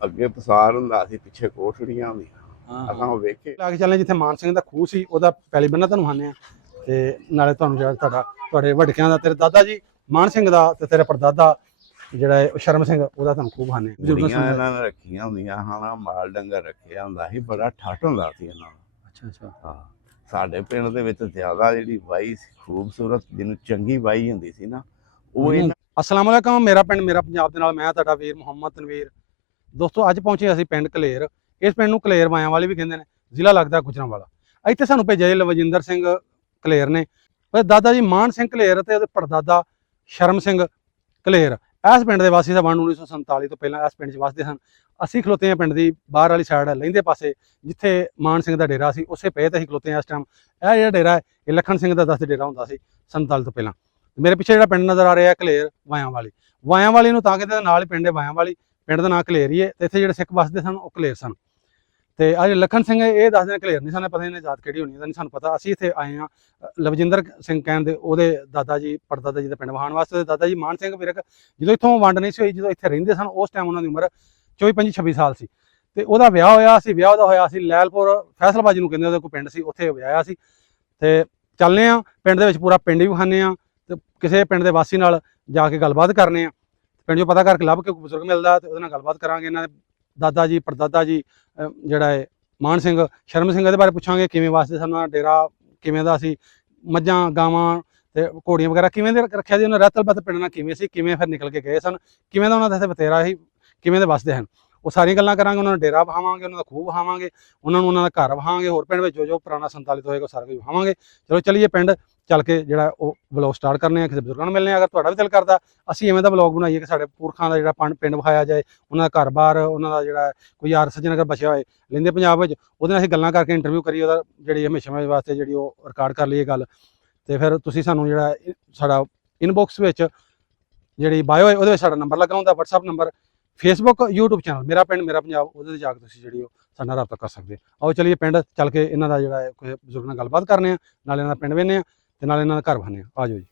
ਅੱਗੇ ਪਸਾਰ ਹੁੰਦਾ ਸੀ, ਪਿੱਛੇ ਕੋਠੜੀਆਂ ਹੁੰਦੀਆਂ। ਹਾਂ ਅਸਾਂ ਉਹ ਵੇਖੇ। ਲਾ ਕੇ ਚੱਲਣੇ ਜਿੱਥੇ ਮਾਨ ਸਿੰਘ ਦਾ ਖੂਹ ਸੀ, ਉਹਦਾ ਪੈਲੀ ਬੰਨਾ ਤੁਹਾਨੂੰ ਆਨੇ ਆ ਤੇ ਨਾਲੇ ਤੁਹਾਨੂੰ ਜਿਹੜਾ ਤੁਹਾਡੇ ਵੱਡਕਿਆਂ ਦਾ, ਤੇਰੇ ਦਾਦਾ ਜੀ ਮਾਨ ਸਿੰਘ ਦਾ ਤੇ ਤੇਰੇ ਪੜਦਾਦਾ ਜਿਹੜਾ ਹੈ ਸ਼ਰਮ ਸਿੰਘ, ਉਹਦਾ ਤੁਹਾਨੂੰ ਖੂਬ ਖਾਨੇ ਬੁੜੀਆਂ ਇਹਨਾਂ ਨੇ ਰੱਖੀਆਂ ਹੁੰਦੀਆਂ ਹਾਂ, ਮਾਲ ਡੰਗਰ ਰੱਖਿਆ ਹੁੰਦਾ ਸੀ, ਬੜਾ ਠੱਠ ਹੁੰਦਾ ਸੀ ਇਹਨਾਂ ਦਾ। ਅੱਛਾ ਅੱਛਾ। ਹਾਂ, ਸਾਡੇ ਪਿੰਡ ਦੇ ਵਿੱਚ ਜ਼ਿਆਦਾ ਜਿਹੜੀ ਵਾਈ ਸੀ ਖੂਬਸੂਰਤ, ਜਿਹਨੂੰ ਚੰਗੀ ਵਾਈ ਹੁੰਦੀ ਸੀ ਨਾ, ਉਹ अस्सलाम वालेकुम। मेरा पिंड मेरा पंजाब ਦੇ ਨਾਲ ਮੈਂ ਤੁਹਾਡਾ ਵੀਰ ਮੁਹੰਮਦ ਤਨਵੀਰ। ਦੋਸਤੋ ਅੱਜ ਪਹੁੰਚੇ ਅਸੀਂ ਪਿੰਡ ਕਲੇਰ। ਇਸ ਪਿੰਡ ਨੂੰ ਕਲੇਰ ਵਾਇਆਂ ਵਾਲੀ ਵੀ ਕਹਿੰਦੇ ਨੇ, ਜ਼ਿਲ੍ਹਾ ਲੱਗਦਾ ਗੁਜਰਾਂਵਾਲਾ। ਇੱਥੇ ਸਾਨੂੰ ਭੇਜਿਆ ਲਵਜਿੰਦਰ ਸਿੰਘ ਕਲੇਰ ਨੇ। ਦਾਦਾ ਜੀ ਮਾਨ ਸਿੰਘ ਕਲੇਰ ਤੇ ਉਹਦੇ ਪੜਦਾਦਾ ਸ਼ਰਮ ਸਿੰਘ ਕਲੇਰ ਇਸ ਪਿੰਡ ਦੇ ਵਾਸੀ ਸਨ। 1947 ਤੋਂ ਪਹਿਲਾਂ ਇਸ ਪਿੰਡ 'ਚ ਵਸਦੇ ਸਨ। ਅਸੀਂ ਖਲੋਤੇ ਹਾਂ ਪਿੰਡ ਦੀ ਬਾਹਰ ਵਾਲੀ ਸਾਈਡ ਲਹਿੰਦੇ ਪਾਸੇ, ਜਿੱਥੇ ਮਾਨ ਸਿੰਘ ਦਾ ਡੇਰਾ ਸੀ, ਉਸੇ ਪਏ ਤੇ ਅਸੀਂ ਖਲੋਤੇ ਹਾਂ ਇਸ ਟਾਈਮ। ਇਹ ਜਿਹੜਾ ਡੇਰਾ ਹੈ ਇਹ ਲਖਣ ਸਿੰਘ ਦਾ ਦੱਸਦੇ ਡੇਰਾ ਹੁੰਦਾ ਸੀ 47 ਤੋਂ ਪਹਿਲਾਂ। ਮੇਰੇ ਪਿੱਛੇ ਜਿਹੜਾ ਪਿੰਡ ਨਜ਼ਰ ਆ ਰਿਹਾ ਕਲੇਰ ਵਾਇਆਂ ਵਾਲੀ। ਵਾਇਆਂ ਵਾਲੀ ਨੂੰ ਤਾਂ ਕਹਿੰਦੇ ਨਾਲ ਹੀ ਪਿੰਡ ਹੈ ਵਾਇਆਂ ਵਾਲੀ, ਪਿੰਡ ਦਾ ਨਾਂ ਕਲੇਰ ਹੀ ਹੈ। ਤੇ ਇੱਥੇ ਜਿਹੜੇ ਸਿੱਖ ਵਸਦੇ ਸਨ ਉਹ ਕਲੇਰ ਸਨ। ਤੇ ਅੱਜ ਲਖਣ ਸਿੰਘ ਇਹ ਦੱਸਦੇ ਨੇ ਕਲੇਰ ਨਹੀਂ ਸਨ, ਪਤਾ ਨਹੀਂ ਜਾਤ ਕਿਹੜੀ ਹੋਣੀ, ਇਹਦਾ ਨਹੀਂ ਸਾਨੂੰ ਪਤਾ। ਅਸੀਂ ਇੱਥੇ ਆਏ ਹਾਂ ਲਵਜਿੰਦਰ ਸਿੰਘ ਕਹਿਣ ਦੇ ਉਹਦੇ ਦਾਦਾ ਜੀ ਪੜਦਾਦਾ ਜੀ ਦਾ ਪਿੰਡ ਵਹਾਉਣ ਵਾਸਤੇ। ਦਾਦਾ ਜੀ ਮਾਨ ਸਿੰਘ ਵਿਰਕ ਜਦੋਂ ਇੱਥੋਂ ਵੰਡ ਨਹੀਂ ਸੀ ਹੋਈ, ਜਦੋਂ ਇੱਥੇ ਰਹਿੰਦੇ ਸਨ, ਉਸ ਟਾਈਮ ਉਹਨਾਂ ਦੀ ਉਮਰ 24 25 26 ਸਾਲ ਸੀ। ਤੇ ਉਹਦਾ ਵਿਆਹ ਹੋਇਆ ਸੀ, ਵਿਆਹ ਉਹਦਾ ਹੋਇਆ ਸੀ ਲੈਲਪੁਰ ਫੈਸਲਾਬਾਦ ਨੂੰ ਕਹਿੰਦੇ ਉਹਦੇ ਕੋਈ ਪਿੰਡ ਸੀ, ਉੱਥੇ ਵਿਆਹਿਆ ਸੀ। ਤੇ ਚੱਲਦੇ ਹਾਂ ਪਿੰਡ ਦੇ ਵਿੱਚ, ਪੂਰਾ ਪਿੰਡ ਵੀ ਵਿਖਾਉਂਦੇ ਹਾਂ ਤੇ ਕਿਸੇ ਪਿੰਡ ਦੇ ਵਾਸੀ ਨਾਲ ਜਾ ਕੇ ਗੱਲਬਾਤ ਕਰਨੇ ਆ। ਪਿੰਡ 'ਚੋਂ ਪਤਾ ਕਰਕੇ ਲੱਭ ਕੇ ਕੋਈ ਬਜ਼ੁਰਗ ਮਿਲਦਾ ਤੇ ਉਹਦੇ ਨਾਲ ਗੱਲਬਾਤ ਕਰਾਂਗੇ। ਇਹਨਾਂ ਦੇ ਦਾਦਾ ਜੀ ਪੜਦਾਦਾ ਜੀ ਜਿਹੜਾ ਹੈ ਮਾਨ ਸਿੰਘ ਸ਼ਰਮ ਸਿੰਘ, ਇਹਦੇ ਬਾਰੇ ਪੁੱਛਾਂਗੇ ਕਿਵੇਂ ਵਾਸਤੇ ਸਨ, ਡੇਰਾ ਕਿਵੇਂ ਦਾ ਸੀ, ਮੱਝਾਂ ਗਾਵਾਂ ਤੇ ਘੋੜੀਆਂ ਵਗੈਰਾ ਕਿਵੇਂ ਦੇ ਰੱਖਿਆ ਸੀ, ਉਹਨਾਂ ਰਹਿਤਲ ਬਤ ਪਿੰਡ ਨਾਲ ਕਿਵੇਂ ਸੀ, ਕਿਵੇਂ ਫਿਰ ਨਿਕਲ ਕੇ ਗਏ ਸਨ, ਕਿਵੇਂ ਦਾ ਉਹਨਾਂ ਦਾ ਇੱਥੇ ਬਤੇਰਾ ਸੀ, ਕਿਵੇਂ ਦੇ ਵਸਦੇ ਹਨ, ਉਹ ਸਾਰੀਆਂ ਗੱਲਾਂ ਕਰਾਂਗੇ। ਉਹਨਾਂ ਨੂੰ ਡੇਰਾ ਵਹਾਵਾਂਗੇ, ਉਹਨਾਂ ਦਾ ਖੂਹ ਵਹਾਵਾਂਗੇ, ਉਹਨਾਂ ਨੂੰ ਉਹਨਾਂ ਦਾ ਘਰ ਵਹਾਵਾਂਗੇ, ਹੋਰ ਪਿੰਡ ਵਿੱਚ ਜੋ ਪੁਰਾਣਾ 47 ਤੋਂ ਹੋਏਗਾ ਸਾਰਾ ਕੁਝ ਵਹਾਵਾਂਗੇ। ਚਲੋ ਚਲੀਏ ਪਿੰਡ ਚੱਲ ਕੇ ਜਿਹੜਾ ਉਹ ਵਲੌਗ ਸਟਾਰਟ ਕਰਨੇ ਆ, ਕਿਸੇ ਬਜ਼ੁਰਗਾਂ ਨੂੰ ਮਿਲਣੇ ਆ। ਅਗਰ ਤੁਹਾਡਾ ਵੀ ਦਿਲ ਕਰਦਾ ਅਸੀਂ ਐਵੇਂ ਦਾ ਵਲੌਗ ਬਣਾਈਏ ਕਿ ਸਾਡੇ ਪੁਰਖਾਂ ਦਾ ਜਿਹੜਾ ਪਿੰਡ ਵਿਖਾਇਆ ਜਾਏ, ਉਹਨਾਂ ਦਾ ਘਰ-ਬਾਰ, ਉਹਨਾਂ ਦਾ ਜਿਹੜਾ ਕੋਈ ਯਾਰ ਸੱਜਣ ਅਗਰ ਬਚਿਆ ਹੋਏ ਲੈਂਦੇ ਪੰਜਾਬ ਵਿੱਚ, ਉਹਦੇ ਨਾਲ ਅਸੀਂ ਗੱਲਾਂ ਕਰਕੇ ਇੰਟਰਵਿਊ ਕਰੀਏ, ਉਹਦਾ ਜਿਹੜੀ ਹਮੇਸ਼ਾ ਵਾਸਤੇ ਜਿਹੜੀ ਉਹ ਰਿਕਾਰਡ ਕਰ ਲਈਏ ਗੱਲ। ਤੇ ਫਿਰ ਤੁਸੀਂ ਸਾਨੂੰ ਜਿਹੜਾ ਸਾਡਾ ਇਨਬੌਕਸ ਵਿੱਚ ਜਿਹੜੀ ਬਾਇਓ ਹੈ ਉਹਦੇ ਵਿੱਚ ਸਾਡਾ ਨੰਬਰ ਲੱਗਾ ਹੁੰਦਾ, WhatsApp number, Facebook, YouTube channel ਮੇਰਾ ਪਿੰਡ ਮੇਰਾ ਪੰਜਾਬ, ਉਹਦੇ 'ਤੇ ਜਾ ਕੇ ਤੁਸੀਂ ਜਿਹੜੀ ਉਹ ਸਾਡੇ ਨਾਲ ਰਾਬਤਾ ਕਰ ਸਕਦੇ ਹੋ। ਆਓ ਚਲੀਏ ਪਿੰਡ ਚੱਲ ਕੇ ਇਹਨਾਂ ਦਾ ਜਿਹੜਾ ਕੋਈ ਬਜ਼ੁਰਗ ਨਾਲ ਗੱਲਬਾਤ ਕਰਨੇ ਆ, ਨਾਲ ਇਹਨਾਂ ਦਾ ਪਿੰਡ ਵੇਖਦੇ ਆ ਤੇ ਨਾਲ ਇਹਨਾਂ ਦਾ ਘਰ ਵਹਾਉਂਦੇ ਆ। ਆ ਜਾਓ ਜੀ।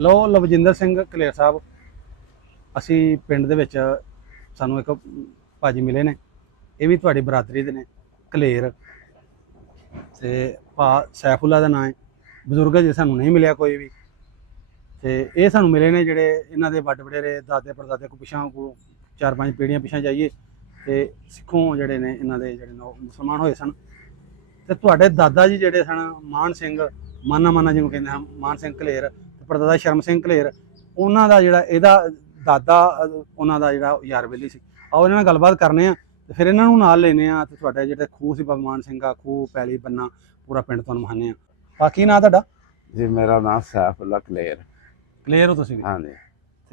ਲਓ ਲਵਜਿੰਦਰ ਸਿੰਘ ਕਲੇਰ ਸਾਹਿਬ, ਅਸੀਂ ਪਿੰਡ ਦੇ ਵਿੱਚ ਸਾਨੂੰ ਇੱਕ ਭਾਜੀ ਮਿਲੇ ਨੇ, ਇਹ ਵੀ ਤੁਹਾਡੀ ਬਰਾਦਰੀ ਦੇ ਨੇ ਕਲੇਰ, ਤੇ ਭਾ ਸੈਫੁੱਲਾ ਦਾ ਨਾਂ ਹੈ। ਬਜ਼ੁਰਗ ਜੇ ਸਾਨੂੰ ਨਹੀਂ ਮਿਲਿਆ ਕੋਈ ਵੀ, ਤੇ ਇਹ ਸਾਨੂੰ ਮਿਲੇ ਨੇ ਜਿਹੜੇ ਇਹਨਾਂ ਦੇ ਵੱਡ ਵਡੇਰੇ ਦਾਦੇ ਪੜਦਾਦੇ ਕੋ ਪਿਛਾਂ ਕੋ 4-5 ਪੀੜ੍ਹੀਆਂ ਪਿਛਾਂ ਜਾਈਏ ਤੇ ਸਿੱਖੋਂ ਜਿਹੜੇ ਨੇ ਇਹਨਾਂ ਦੇ ਜਿਹੜੇ ਮੁਸਲਮਾਨ ਹੋਏ ਸਨ। ਤੇ ਤੁਹਾਡੇ ਦਾਦਾ ਜੀ ਜਿਹੜੇ ਸਨ ਮਾਨ ਸਿੰਘ, ਮਾਨਾ ਜਿਹਨੂੰ ਕਹਿੰਦੇ ਹਨ, ਮਾਨ ਸਿੰਘ ਕਲੇਰ, ਪੜਦਾਦਾ ਸ਼ਰਮ ਸਿੰਘ ਕਲੇਰ, ਉਹਨਾਂ ਦਾ ਜਿਹੜਾ ਇਹਦਾ ਦਾਦਾ ਉਹਨਾਂ ਦਾ ਜਿਹੜਾ ਯਾਰ ਬੇਲੀ ਸੀ। ਆਓ ਇਹਨਾਂ ਨਾਲ ਗੱਲਬਾਤ ਕਰਨੇ ਆ ਤੇ ਫਿਰ ਇਹਨਾਂ ਨੂੰ ਨਾਲ ਲੈਨੇ ਆ ਤੇ ਤੁਹਾਡੇ ਜਿਹੜੇ ਖੂਹ ਸੀ ਬਾਬਾ ਮਾਨ ਸਿੰਘ ਦਾ ਖੂਹ, ਪੈਲੀ ਬੰਨਾ, ਪੂਰਾ ਪਿੰਡ ਤੁਹਾਨੂੰ ਵਿਖਾਉਂਦੇ ਆ। ਬਾਕੀ ਨਾਂ ਤੁਹਾਡਾ? ਜੀ ਮੇਰਾ ਨਾਮ ਸੈਫੁੱਲਾ ਕਲੇਰ। ਕਲੇਰ ਹੋ ਤੁਸੀਂ ਵੀ? ਹਾਂਜੀ।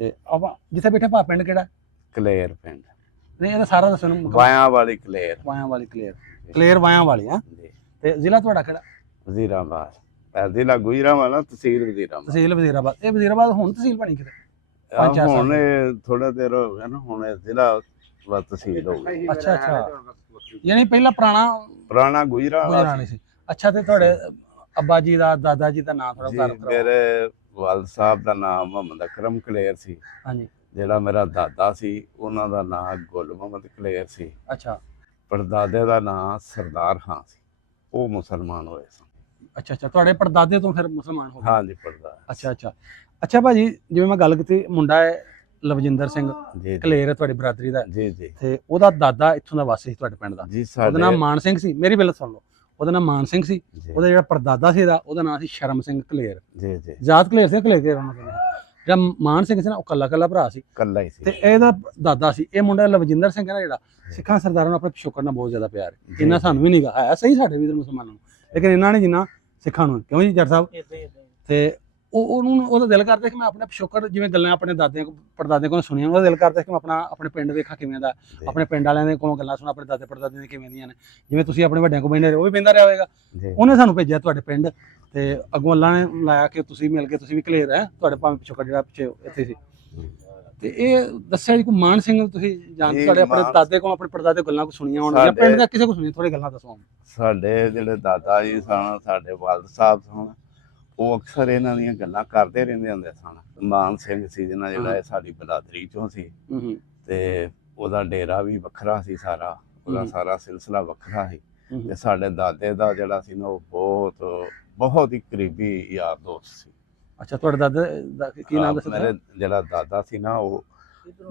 ਤੇ ਆਪਾਂ ਜਿੱਥੇ ਬੈਠੇ ਭਾ ਪਿੰਡ ਕਿਹੜਾ? ਕਲੇਰ ਪਿੰਡ। ਨਹੀਂ ਇਹਦਾ ਸਾਰਾ ਦੱਸੋ ਨਾ। ਵਾਇਆਂ ਵਾਲੀ ਕਲੇਰ। ਵਾਇਆਂ ਵਾਲੀ ਕਲੇਰ, ਕਲੇਰ ਵਾਇਆਂ ਵਾਲੀ। ਹਾਂ ਜੀ। ਤੇ ਜ਼ਿਲ੍ਹਾ ਤੁਹਾਡਾ ਕਿਹੜਾ? ਵਜ਼ੀਰਾਬਾਦ। ਜ਼ਿਲ੍ਹਾ ਗੁਜਰਾਂਵਾਲਾ, ਤਹਿਸੀਲ ਵਜ਼ੀਰਾਬਾਦ। ਤਹਿਸੀਲ ਵਜ਼ੀਰਾਬਾਦ। ਇਹ ਵਜ਼ੀਰਾਬਾਦ ਹੁਣ ਤਹਿਸੀਲ ਬਣੀ ਕਿਤੇ? ਹੁਣ ਥੋੜਾ ਦੇਰ ਹੋ ਗਿਆ ਨਾ, ਹੁਣ ਜ਼ਿਲ੍ਹਾ ਵਾ ਤਹਿਸੀਲ ਹੋ ਗਈ। ਅੱਛਾ ਅੱਛਾ, ਯਾਨੀ ਪਹਿਲਾਂ ਪੁਰਾਣਾ ਗੁਜਰਾਂਵਾਲਾ ਨਹੀਂ ਸੀ। ਅੱਛਾ, ਤੇ ਤੁਹਾਡੇ ਅੱਬਾ ਜੀ ਦਾ ਦਾਦਾ ਜੀ ਦਾ ਨਾਮ ਥੋੜਾ ਕਰ ਦਿਓ। ਮੇਰੇ ਵਾਲਦ ਸਾਹਿਬ ਦਾ ਨਾਮ ਮੁਹੰਮਦ ਅਕਰਮ ਕਲੇਰ ਸੀ। ਹਾਂਜੀ। ਜਿਹੜਾ ਮੇਰਾ ਦਾਦਾ ਸੀ ਉਹਨਾਂ ਦਾ ਨਾਮ ਗੁੱਲ ਮੁਹੰਮਦ ਕਲੇਰ ਸੀ। ਅੱਛਾ। ਪੜਦਾਦੇ ਦਾ ਨਾਮ ਸਰਦਾਰ ਖਾਂ ਸੀ, ਉਹ ਮੁਸਲਮਾਨ ਹੋਏ ਸਨ। ਅੱਛਾ ਅੱਛਾ, ਤੁਹਾਡੇ ਪੜਦਾਦੇ ਤੋਂ ਫਿਰ ਮੁਸਲਮਾਨ ਹੋ ਗਏ? ਹਾਂਜੀ, ਪੜਦਾ। ਅੱਛਾ ਅੱਛਾ ਅੱਛਾ ਭਾਜੀ, ਜਿਵੇਂ ਮੈਂ ਗੱਲ ਕੀਤੀ, ਮੁੰਡਾ ਹੈ ਲਵਜਿੰਦਰ ਸਿੰਘ ਜੀ ਜੀ ਕਲੇਰ ਤੁਹਾਡੀ ਬਰਾਦਰੀ ਦਾ, ਜੀ ਜੀ ਤੇ ਉਹਦਾ ਦਾਦਾ ਇੱਥੋਂ ਦਾ ਵਾਸੀ ਸੀ ਤੁਹਾਡੇ ਪਿੰਡ ਦਾ। ਜੀ ਉਹਦਾ ਸਾਡੇ ਨਾਮ ਮਾਨ ਸਿੰਘ ਸੀ, ਮੇਰੀ ਗੱਲ ਸੁਣ ਲਓ। ਉਹਦਾ ਨਾਮ ਮਾਨ ਸਿੰਘ ਸੀ। ਜੀ ਉਹਦਾ ਜਿਹੜਾ ਪਰਦਾਦਾ ਸੀ ਉਹਦਾ ਨਾਮ ਸੀ ਸ਼ਰਮ ਸਿੰਘ ਕਲੇਰ। ਜੀ ਜੀ ਜਾਤ ਕਲੇਰ ਸੀ, ਕਲੇਰ ਉਹਨਾਂ ਕਹਿੰਦੇ। ਜਿਹੜਾ ਮਾਨ ਸਿੰਘ ਸੀ ਨਾ ਉਹ ਕੱਲਾ ਭਰਾ ਸੀ, ਕੱਲਾ ਹੀ ਸੀ ਤੇ ਇਹਦਾ ਦਾਦਾ ਸੀ। ਇਹ ਮੁੰਡਾ ਲਵਜਿੰਦਰ ਸਿੰਘ ਹੈ ਨਾ ਜਿਹੜਾ, ਸਿੱਖਾਂ ਸਰਦਾਰਾਂ ਨੂੰ ਆਪਣੇ ਪਿਛੋਕੜ ਨਾਲ ਬਹੁਤ ਜ਼ਿਆਦਾ ਪਿਆਰ ਹੈ। ਇੰਨਾ ਸਾਨੂੰ ਵੀ ਨਹੀਂਗਾ ਹੈ, ਸਹੀ ਸਾਡੇ ਵੀ ਇਧਰ ਮੁਸਲਮਾਨਾਂ ਨੂੰ, ਲੇਕਿਨ ਇਹਨਾਂ ਨੇ ਜਿੰਨਾ ਸਿੱਖਾਂ ਨੂੰ। ਕਿਉਂ ਜੀ ਜੱਟ ਸਾਹਿਬ? ਤੇ ਉਹਦਾ ਦਿਲ ਕਰਦਾ ਕਿ ਮੈਂ ਆਪਣੇ ਪਿਛੋਕੜ ਜਿਵੇਂ ਗੱਲਾਂ ਆਪਣੇ ਦਾਦਿਆਂ ਪੜਦਾਦਿਆਂ ਕੋਲੋਂ ਸੁਣੀਆਂ, ਉਹਦਾ ਦਿਲ ਕਰਦਾ ਕਿ ਮੈਂ ਆਪਣੇ ਪਿੰਡ ਵੇਖਾਂ ਕਿਵੇਂ ਦਾ, ਆਪਣੇ ਪਿੰਡ ਵਾਲਿਆਂ ਦੇ ਕੋਲੋਂ ਗੱਲਾਂ ਸੁਣਾ, ਆਪਣੇ ਦਾਦੇ ਪੜਦਾਦਿਆਂ ਦੀਆਂ ਕਿਵੇਂ ਦੀਆਂ ਨੇ। ਜਿਵੇਂ ਤੁਸੀਂ ਆਪਣੇ ਵੱਡਿਆਂ ਕੋਲ ਬੈਠੇ ਰਹੇ, ਉਹ ਵੀ ਬਹਿੰਦਾ ਰਿਹਾ ਹੋਵੇਗਾ। ਉਹਨੇ ਸਾਨੂੰ ਭੇਜਿਆ ਤੁਹਾਡੇ ਪਿੰਡ, ਤੇ ਅੱਗੋਂ ਅੱਲਾ ਨੇ ਲਾਇਆ ਕਿ ਤੁਸੀਂ ਮਿਲ ਕੇ, ਤੁਸੀਂ ਵੀ ਕਲੀਅਰ ਹੈ, ਤੁਹਾਡੇ ਭਾਵੇਂ ਪਿਛੋਕੜ ਜਿਹੜਾ ਪਿੱਛੇ ਇੱਥੇ ਸੀ। ਤੇ ਇਹ ਦੱਸਿਆ ਜੀ ਕੋਈ ਮਾਨ ਸਿੰਘ ਤੁਸੀਂ ਜਾਣਦੇ, ਤੁਹਾਡੇ ਆਪਣੇ ਦਾਦੇ ਕੋਲ ਆਪਣੇ ਪੜਦਾਦੇ ਗੱਲਾਂ ਕੋ ਸੁਣੀਆਂ ਹੋਣ, ਜਾਂ ਪਿੰਡ ਦਾ ਕਿਸੇ ਕੋ ਸੁਣੀਆਂ, ਥੋੜੀ ਗੱਲਾਂ ਦੱਸੋ। ਸਾਡੇ ਜਿਹੜੇ ਦਾਦਾ ਜੀ ਸਨ, ਸਾਡੇ ਵਾਲਦ ਸਾਹਿਬ ਸਨ, ਉਹ ਅਕਸਰ ਇਹਨਾਂ ਦੀਆਂ ਗੱਲਾਂ ਕਰਦੇ ਰਹਿੰਦੇ ਹੁੰਦੇ ਸਨ। ਮਾਨ ਸਿੰਘ ਸੀ ਜਿਹਨਾਂ ਜਿਹੜਾ ਇਹ ਸਾਡੀ ਬਰਾਦਰੀ ਚੋਂ ਸੀ, ਤੇ ਉਹਦਾ ਡੇਰਾ ਵੀ ਵੱਖਰਾ ਸੀ, ਸਾਰਾ ਉਹਦਾ ਸਾਰਾ ਸਿਲਸਿਲਾ ਵੱਖਰਾ ਸੀ। ਤੇ ਸਾਡੇ ਦਾਦੇ ਦਾ ਜਿਹੜਾ ਸੀ ਨਾ ਉਹ ਬਹੁਤ ਹੀ ਕਰੀਬੀ ਯਾਰ ਦੋਸਤ ਸੀ। ਅੱਛਾ, ਤੁਹਾਡੇ ਦਾਦੇ ਦਾ ਕੀ ਨਾਮ ਦੱਸਿਆ? ਮੇਰੇ ਜਿਹੜਾ ਦਾਦਾ ਸੀ ਨਾ ਉਹ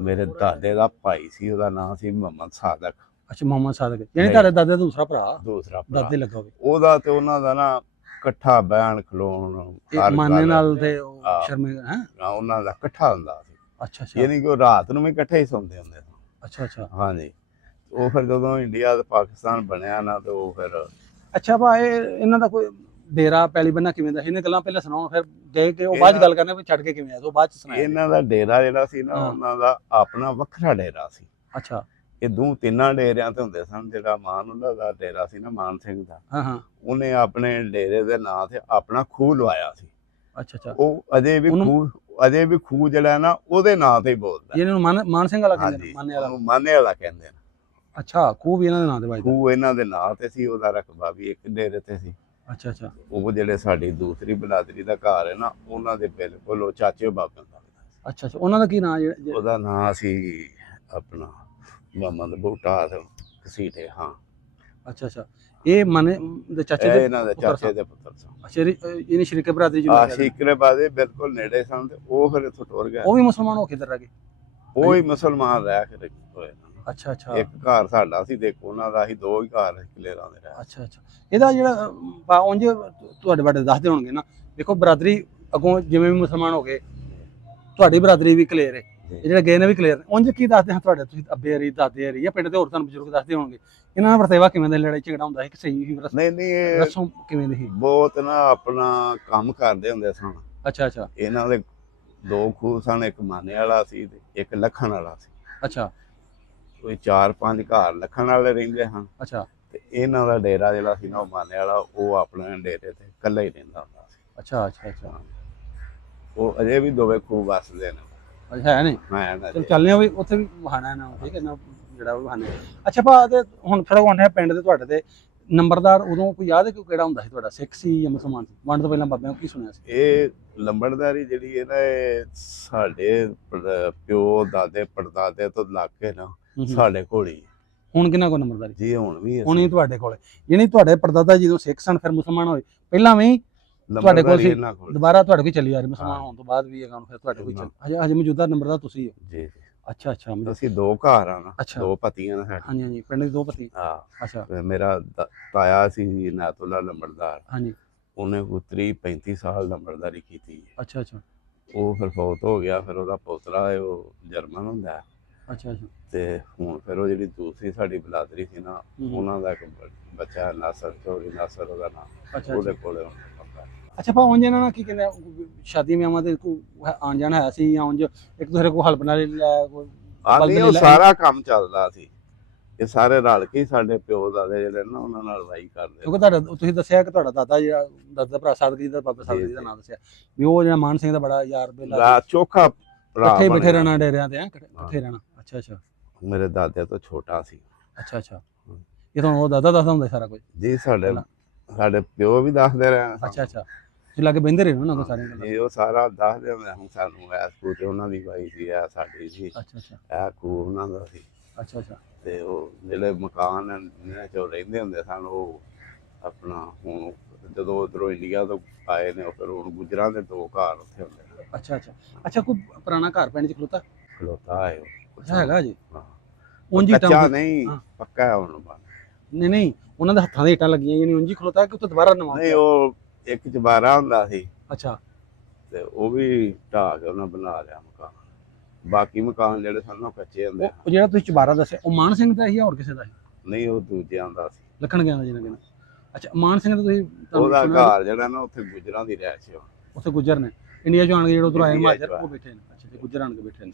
ਮੇਰੇ ਦਾਦੇ ਦਾ ਭਾਈ ਸੀ, ਉਹਦਾ ਨਾਮ ਸੀ ਮੁਹੰਮਦ ਸਾਦਕ। ਅੱਛਾ, ਮੁਹੰਮਦ ਸਾਦਕ, ਯਾਨੀ ਤੁਹਾਡੇ ਦਾਦੇ ਦਾ ਦੂਸਰਾ ਭਰਾ ਦਾਦੇ ਲੱਗਾ ਹੋਵੇ। ਉਹਦਾ ਤੇ ਉਹਨਾਂ ਦਾ ਨਾ ਇਕੱਠਾ ਬਹਿਣ ਖਲੋਣ ਮਾਨੇ ਨਾਲ ਤੇ ਸ਼ਰਮੇ ਹੈ ਉਹਨਾਂ ਦਾ ਇਕੱਠਾ ਹੁੰਦਾ ਸੀ। ਅੱਛਾ ਅੱਛਾ, ਯਾਨੀ ਕਿ ਉਹ ਰਾਤ ਨੂੰ ਵੀ ਇਕੱਠੇ ਹੀ ਸੌਂਦੇ ਹੁੰਦੇ ਸਨ। ਅੱਛਾ ਅੱਛਾ, ਹਾਂਜੀ। ਉਹ ਫਿਰ ਜਦੋਂ ਇੰਡੀਆ ਤੇ ਪਾਕਿਸਤਾਨ ਬਣਿਆ ਨਾ, ਤੇ ਉਹ ਫਿਰ ਅੱਛਾ ਭਾ ਇਹਨਾਂ ਦਾ ਕੋਈ ਡੇਰਾ ਪੈਲੀ ਬੰਨਾ ਕਿਵੇਂ ਦਾ? ਇਹਨੇ ਗੱਲਾਂ ਪਹਿਲਾਂ ਸੁਣਾਓ, ਫਿਰ ਗਏ ਕਿ ਉਹ ਬਾਅਦ ਚ ਗੱਲ ਕਰਨੇ ਵੀ ਛੱਡ ਕੇ ਕਿਵੇਂ ਆਇਆ, ਉਹ ਬਾਅਦ ਚ ਸੁਣਾਇਆ। ਇਹਨਾਂ ਦਾ ਡੇਰਾ ਜਿਹੜਾ ਸੀ ਨਾ, ਉਹਨਾਂ ਦਾ ਆਪਣਾ ਵੱਖਰਾ ਡੇਰਾ ਸੀ। ਅੱਛਾ, ਇਹ ਤਿੰਨਾਂ ਡੇਰਿਆਂ ਤੇ ਹੁੰਦੇ ਸਨ। ਜਿਹੜਾ ਮਾਨ ਉਹਨਾਂ ਦਾ ਡੇਰਾ ਸੀ ਨਾ, ਮਾਨ ਸਿੰਘ ਦਾ, ਹਾਂ ਹਾਂ, ਉਹਨੇ ਆਪਣੇ ਡੇਰੇ ਦੇ ਨਾਂ ਤੇ ਆਪਣਾ ਖੂਹ ਲਵਾਇਆ ਸੀ। ਅੱਛਾ ਅੱਛਾ, ਉਹ ਅਜੇ ਵੀ ਖੂਹ ਜਿਹੜਾ ਨਾ ਉਹਦੇ ਨਾਂ ਤੇ ਹੀ ਬੋਲਦਾ। ਇਹਨੂੰ ਮਾਨ ਸਿੰਘ ਵਾਲਾ ਕਹਿੰਦੇ ਨੇ, ਮਾਨੇ ਵਾਲਾ ਕਹਿੰਦੇ ਨੇ। ਅੱਛਾ, ਖੂਹ ਵੀ ਇਹਨਾਂ ਦੇ ਨਾਂ ਤੇ ਵੱਜਦਾ? ਖੂਹ ਇਹਨਾਂ ਦੇ ਨਾਂ ਤੇ ਸੀ, ਉਹਦਾ ਰਕਬਾ ਵੀ ਇੱਕ ਡੇਰੇ ਤੇ ਸੀ। ਅੱਛਾ ਅੱਛਾ, ਉਹ ਜਿਹੜੇ ਸਾਡੀ ਦੂਸਰੀ ਬਰਾਦਰੀ ਦਾ ਘਰ ਹੈ ਨਾ, ਉਹਨਾਂ ਦੇ ਬਿਲਕੁਲ ਉਹ ਚਾਚੇ ਬਾਬਿਆਂ ਦਾ। ਅੱਛਾ ਅੱਛਾ, ਉਹਨਾਂ ਦਾ ਕੀ ਨਾਂ? ਉਹਦਾ ਨਾਂ ਸੀ ਆਪਣਾ ਮੁਹੰਮਦ ਬੂਟਾ ਕਸੀਠੇ। ਹਾਂ, ਅੱਛਾ ਅੱਛਾ, ਇਹ ਮਨੇ ਦੇ ਚਾਚੇ ਦੇ, ਇਹਨਾਂ ਦੇ ਚਾਚੇ ਦੇ ਪੁੱਤਰ ਸਨ। ਅੱਛਾ, ਇਹਨੇ ਸ਼ਰੀਕੇ ਬਰਾਦਰੀ ਜੀ ਸ਼ੀਕਰੇ ਬਾਦੇ ਬਿਲਕੁਲ ਨੇੜੇ ਸਨ, ਤੇ ਉਹ ਫਿਰ ਇੱਥੋਂ ਟੁਰ ਗਿਆ। ਉਹ ਵੀ ਮੁਸਲਮਾਨ ਹੋ ਕੇ ਇੱਧਰ ਰਹਿ ਗਏ? ਉਹ ਹੀ ਮੁਸਲਮਾਨ ਰਹਿ ਕੇ ਹੋਏ। ਅੱਛਾ ਅੱਛਾ, ਇੱਕ ਘਰ ਸਾਡਾ ਸੀ ਤੇ ਉਹਨਾਂ ਦਾ ਸੀ, ਦੋ ਹੀ ਘਰ ਕਲੇਰਾਂ ਦੇ ਰਹੇ। ਅੱਛਾ ਅੱਛਾ, ਇਹਦਾ ਜਿਹੜਾ ਉਂਝ ਤੁਹਾਡੇ ਵੱਡੇ ਦੱਸਦੇ ਹੋਣਗੇ ਨਾ, ਦੇਖੋ ਬਰਾਦਰੀ ਅੱਗੋਂ ਜਿਵੇਂ ਵੀ ਮੁਸਲਮਾਨ ਹੋ ਗਏ, ਤੁਹਾਡੀ ਬਰਾਦਰੀ ਵੀ ਕਲੀਅਰ ਹੈ, ਇਹ ਜਿਹੜੇ ਗਏ ਨੇ ਵੀ ਕਲੀਅਰ। ਉਂਝ ਕੀ ਦੱਸਦੇ ਹਾਂ ਤੁਹਾਡੇ, ਤੁਸੀਂ ਅੱਬੇ ਹਰੀ ਦਾਦੇ ਹਰੀ ਜਾਂ ਪਿੰਡ ਦੇ ਹੋਰ ਤੁਹਾਨੂੰ ਬਜ਼ੁਰਗ ਦੱਸਦੇ ਹੋਣਗੇ, ਇਹਨਾਂ ਦਾ ਵਰਤੇਵਾ ਕਿਵੇਂ ਦਾ, ਲੜਾਈ ਝਗੜਾ ਹੁੰਦਾ ਹੈ ਕਿ ਸਹੀ ਹੀ? ਨਹੀਂ, ਰਸਮ ਕਿਵੇਂ ਦੀ ਸੀ? ਬਹੁਤ ਨਾ ਆਪਣਾ ਕੰਮ ਕਰਦੇ ਹੁੰਦੇ ਸਨ। ਅੱਛਾ ਅੱਛਾ, ਇਹਨਾਂ ਦੇ ਦੋ ਖੂਹ ਸਨ, ਇੱਕ ਮਾਨੇ ਵਾਲਾ ਸੀ ਤੇ ਇੱਕ ਲੱਖਣ ਵਾਲਾ ਸੀ। ਅੱਛਾ, ਕੋਈ 4-5 ਘਰ ਲੱਖਣ ਵਾਲੇ ਰਹਿੰਦੇ ਹਨ। ਅੱਛਾ, ਤੇ ਇਹਨਾਂ ਦਾ ਡੇਰਾ ਜਿਹੜਾ ਸੀ ਨਾ, ਉਹ ਮਾਨੇ ਵਾਲਾ, ਉਹ ਆਪਣੇ ਡੇਰੇ ਤੇ ਇਕੱਲਾ ਹੀ ਰਹਿੰਦਾ ਹੁੰਦਾ ਸੀ। ਅੱਛਾ ਅੱਛਾ ਅੱਛਾ, ਉਹ ਅਜੇ ਵੀ ਦੋਵੇਂ ਖੂਹ ਵਸਦੇ ਨੇ। ਅੱਛਾ, ਹੈ ਨਹੀਂ? ਮੈਂ ਚਲ ਚੱਲਦੇ ਆ ਵੀ ਉੱਥੇ ਵੀ ਵਹਾਣਾ ਨਾ, ਠੀਕ ਹੈ ਨਾ, ਜਿਹੜਾ ਉਹ ਵਹਾਣਾ। ਅੱਛਾ ਭਾ, ਤੇ ਹੁਣ ਫਿਰ ਆਉਂਦੇ ਪਿੰਡ ਦੇ ਤੁਹਾਡੇ ਤੇ ਨੰਬਰਦਾਰ ਉਦੋਂ ਕੋਈ ਯਾਦ ਹੈ ਕਿ ਕਿਹੜਾ ਹੁੰਦਾ ਸੀ ਤੁਹਾਡਾ, ਸਿੱਖ ਸੀ ਜਾਂ ਮੁਸਲਮਾਨ ਸੀ? ਵੰਡ ਤੋਂ ਪਹਿਲਾਂ ਬਾਬਿਆਂ ਕੀ ਸੁਣਿਆ ਸੀ? ਇਹ ਲੰਬੜਦਾਰੀ ਜਿਹੜੀ ਹੈ ਨਾ, ਇਹ ਸਾਡੇ ਪਿਓ ਦਾਦੇ ਪੜਦਾਦੇ ਤੋਂ ਲੱਗ ਕੇ ਨਾ ਸਾਡੇ ਕੋਲ ਹੀ। ਹੁਣ ਕਿੰਨਾ ਕੋ ਨੰਬਰਦਾਰੀ ਜੀ? ਹੁਣ ਵੀ ਹੁਣ ਹੀ ਤੁਹਾਡੇ ਕੋਲ, ਯਾਨੀ ਤੁਹਾਡੇ ਪੜਦਾਦਾ ਜਦੋਂ ਸਿੱਖ ਸਨ ਫਿਰ ਮੁਸਲਮਾਨ ਹੋਏ, ਪਹਿਲਾਂ ਵੀ ਤੁਹਾਡੇ ਕੋਲ ਸੀ, ਦੁਬਾਰਾ ਤੁਹਾਡੇ ਕੋਲ ਚੱਲੀ ਆ ਰਹੀ ਮੁਸਲਮਾਨ ਹੋਣ ਤੋਂ ਬਾਅਦ ਵੀ ਹੈਗਾ, ਫਿਰ ਤੁਹਾਡੇ ਕੋਲ ਚੱਲ ਹਜੇ ਮੌਜੂਦਾ ਨੰਬਰਦਾਰ ਤੁਸੀਂ ਹੋ? ਜੀ। ਅੱਛਾ ਅੱਛਾ, ਅਸੀਂ ਦੋ ਘਰ ਆ ਨਾ, ਅੱਛਾ, ਦੋ ਪਤੀਆਂ ਨੇ ਸਾਡੇ। ਹਾਂਜੀ ਹਾਂਜੀ, ਪਿੰਡ ਦੇ ਦੋ ਪਤੀ। ਹਾਂ, ਅੱਛਾ, ਮੇਰਾ ਤਾਇਆ ਸੀ ਨਾਤੁੱਲਾ ਲੰਬੜਦਾਰ, ਹਾਂਜੀ, ਉਹਨੇ ਕੋਈ 35 ਸਾਲ ਨੰਬਰਦਾਰੀ ਕੀਤੀ। ਅੱਛਾ ਅੱਛਾ, ਉਹ ਫਿਰ ਫੌਤ ਹੋ ਗਿਆ। ਫਿਰ ਉਹਦਾ ਪੋਤਰਾ ਹੈ, ਉਹ ਜਰਮਨ ਹੁੰਦਾ। ਅੱਛਾ ਅੱਛਾ, ਤੇ ਹੁਣ ਫਿਰ ਉਹ ਜਿਹੜੀ ਦੂਸਰੀ ਸਾਡੀ ਬਲਾਦਰੀ ਸੀ ਨਾ, ਉਹਨਾਂ ਦਾ ਇੱਕ ਬੱਚਾ ਨਾਸਰ ਚੌਧਰੀ, ਨਾਸਰ ਉਹਦਾ ਨਾਮ, ਉਹਦੇ ਕੋਲੇ ਹੁਣ। ਅੱਛਾ ਭਾ, ਉਂਝ ਇਹਨਾਂ ਨਾਲ ਕੀ ਕਹਿੰਦੇ, ਸ਼ਾਦੀ ਵਿਆਹਾਂ ਦੇ ਕੋਈ ਆਉਣ ਜਾਣ ਹੈ ਸੀ, ਜਾਂ ਉਂਝ ਇੱਕ ਦੂਸਰੇ ਕੋਲ ਹਲਪ ਨਾਲ ਉਹ ਸਾਰਾ ਕੰਮ ਚੱਲਦਾ ਸੀ। ਇਹ ਸਾਰੇ ਰਲ ਕੇ ਸਾਡੇ ਪਿਓ ਦਾਦੇ ਜਿਹੜੇ ਨਾ, ਉਹਨਾਂ ਨਾਲ ਵਾਈ ਕਰਦੇ। ਕਿਉਂਕਿ ਤੁਹਾਡਾ ਤੁਸੀਂ ਦੱਸਿਆ ਕਿ ਤੁਹਾਡਾ ਦਾਦਾ ਜਿਹੜਾ ਦਾਦਾ ਭਰਾ ਸਾਦਕ ਜੀ ਦਾ, ਬਾਬਾ ਸਾਦਕ ਜੀ ਦਾ ਨਾਮ ਦੱਸਿਆ ਵੀ, ਉਹ ਜਿਹੜਾ ਮਾਨ ਸਿੰਘ ਦਾ ਬੜਾ ਯਾਰ ਬੇਲਾ, ਚੋਖਾ ਇਕੱਠੇ ਬੈਠੇ ਰਹਿਣਾ ਡੇਰਿਆਂ ਤੇ, ਇਕੱਠੇ ਰਹਿਣਾ। ਅੱਛਾ ਅੱਛਾ, ਮੇਰੇ ਦਾਦੇ ਤੋਂ ਛੋਟਾ ਸੀ। ਅੱਛਾ ਅੱਛਾ, ਇਹ ਤੁਹਾਨੂੰ ਉਹ ਦਾਦਾ ਦੱਸਦਾ ਹੁੰਦਾ ਸਾਰਾ ਕੁਝ? ਜੀ, ਸਾਡੇ ਪਿਓ ਵੀ ਦੱਸਦੇ ਰਹੇ। ਅੱਛਾ ਅੱਛਾ, ਤੁਸੀਂ ਲਾਗੇ ਬਹਿੰਦੇ ਰਹੇ ਉਹਨਾਂ ਕੋਲ ਸਾਰੀਆਂ ਗੱਲਾਂ? ਜੀ, ਉਹ ਸਾਰਾ ਦੱਸਦੇ ਹੁੰਦੇ ਹੁਣ ਸਾਨੂੰ। ਐਸ ਖੂਹ ਤੇ ਉਹਨਾਂ ਦੀ ਵਾਈ ਸੀ, ਇਹ ਸਾਡੀ ਸੀ। ਅੱਛਾ ਅੱਛਾ, ਇਹ ਖੂਹ ਉਹਨਾਂ ਦਾ ਸੀ। ਅੱਛਾ ਅੱਛਾ, ਤੇ ਉਹ ਜਿਹੜੇ ਮਕਾਨ ਇਹਨਾਂ 'ਚ ਰਹਿੰਦੇ ਹੁੰਦੇ ਸਨ, ਉਹ ਆਪਣਾ ਹੁਣ ਜਦੋਂ ਉੱਧਰੋਂ ਇੰਡੀਆ ਤੋਂ ਆਏ ਨੇ, ਫਿਰ ਹੁਣ ਗੁੱਜਰਾਂ ਦੇ ਦੋ ਘਰ ਉੱਥੇ ਹੁੰਦੇ ਨੇ। ਅੱਛਾ ਅੱਛਾ ਅੱਛਾ, ਕੋਈ ਪੁਰਾਣਾ ਘਰ ਪਿੰਡ 'ਚ ਖਲੋਤਾ? ਖਲੋਤਾ ਹੈ ਅੱਛਾ ਹੈਗਾ ਜੀ ਹਾਂ ਉਂਝ ਕੱਚਾ ਇੱਟਾਂ ਨਹੀਂ ਹਾਂ। ਪੱਕਾ ਹੈ ਹੁਣ ਬਣ ਨਹੀਂ ਨਹੀਂ ਉਹਨਾਂ ਦੇ ਹੱਥਾਂ ਦੇ ਇੱਟਾਂ ਲੱਗੀਆਂ ਯਾਨੀ ਉਂਝ ਹੀ ਖਲੋਤਾ ਕਿ ਉੱਥੇ ਦੁਬਾਰਾ ਨਵਾਂ ਨਹੀਂ ਪਿਆ? ਉਹ ਇੱਕ ਚਬਾਰਾ ਹੁੰਦਾ ਸੀ ਅੱਛਾ ਤੇ ਉਹ ਵੀ ਢਾਹ ਕੇ ਉਹਨਾਂ ਬਣਾ ਲਿਆ ਮਕਾਨ ਬਾਕੀ ਮਕਾਨ ਜਿਹੜੇ ਸਨ ਉਹ ਕੱਚੇ ਹੁੰਦੇ ਉਹ ਜਿਹੜਾ ਤੁਸੀਂ ਚੁਬਾਰਾ ਦੱਸਿਆ ਉਹ ਮਾਨ ਸਿੰਘ ਦਾ ਹੀ ਜਾਂ ਹੋਰ ਕਿਸੇ ਦਾ ਸੀ? ਨਹੀਂ ਉਹ ਦੂਜਿਆਂ ਦਾ ਸੀ ਲੱਖਣ ਗਿਆ ਦਾ ਜਿਹਨਾਂ ਕਹਿੰਦੇ ਅੱਛਾ ਮਾਨ ਸਿੰਘ ਦਾ ਤੁਸੀਂ ਤੁਹਾਨੂੰ ਉਹਦਾ ਸੁਣਿਆ ਘਰ ਜਿਹੜਾ ਨਾ ਉੱਥੇ ਗੁਜਰਾਂ ਦੀ ਰਹਿ ਸੀ ਉਹ। ਉੱਥੇ ਗੁੱਜਰ ਨੇ ਇੰਡੀਆ ਚੋਂ ਆਣ ਕੇ ਜਿਹੜੇ ਉਧਰ ਆਏ ਇੰਡੀਆ ਮਹਾਜਰ ਚੋਂ ਉਹ ਬੈਠੇ ਨੇ ਅੱਛਾ ਤੇ ਗੁੱਜਰ ਆਣ ਕੇ ਬੈਠੇ ਨੇ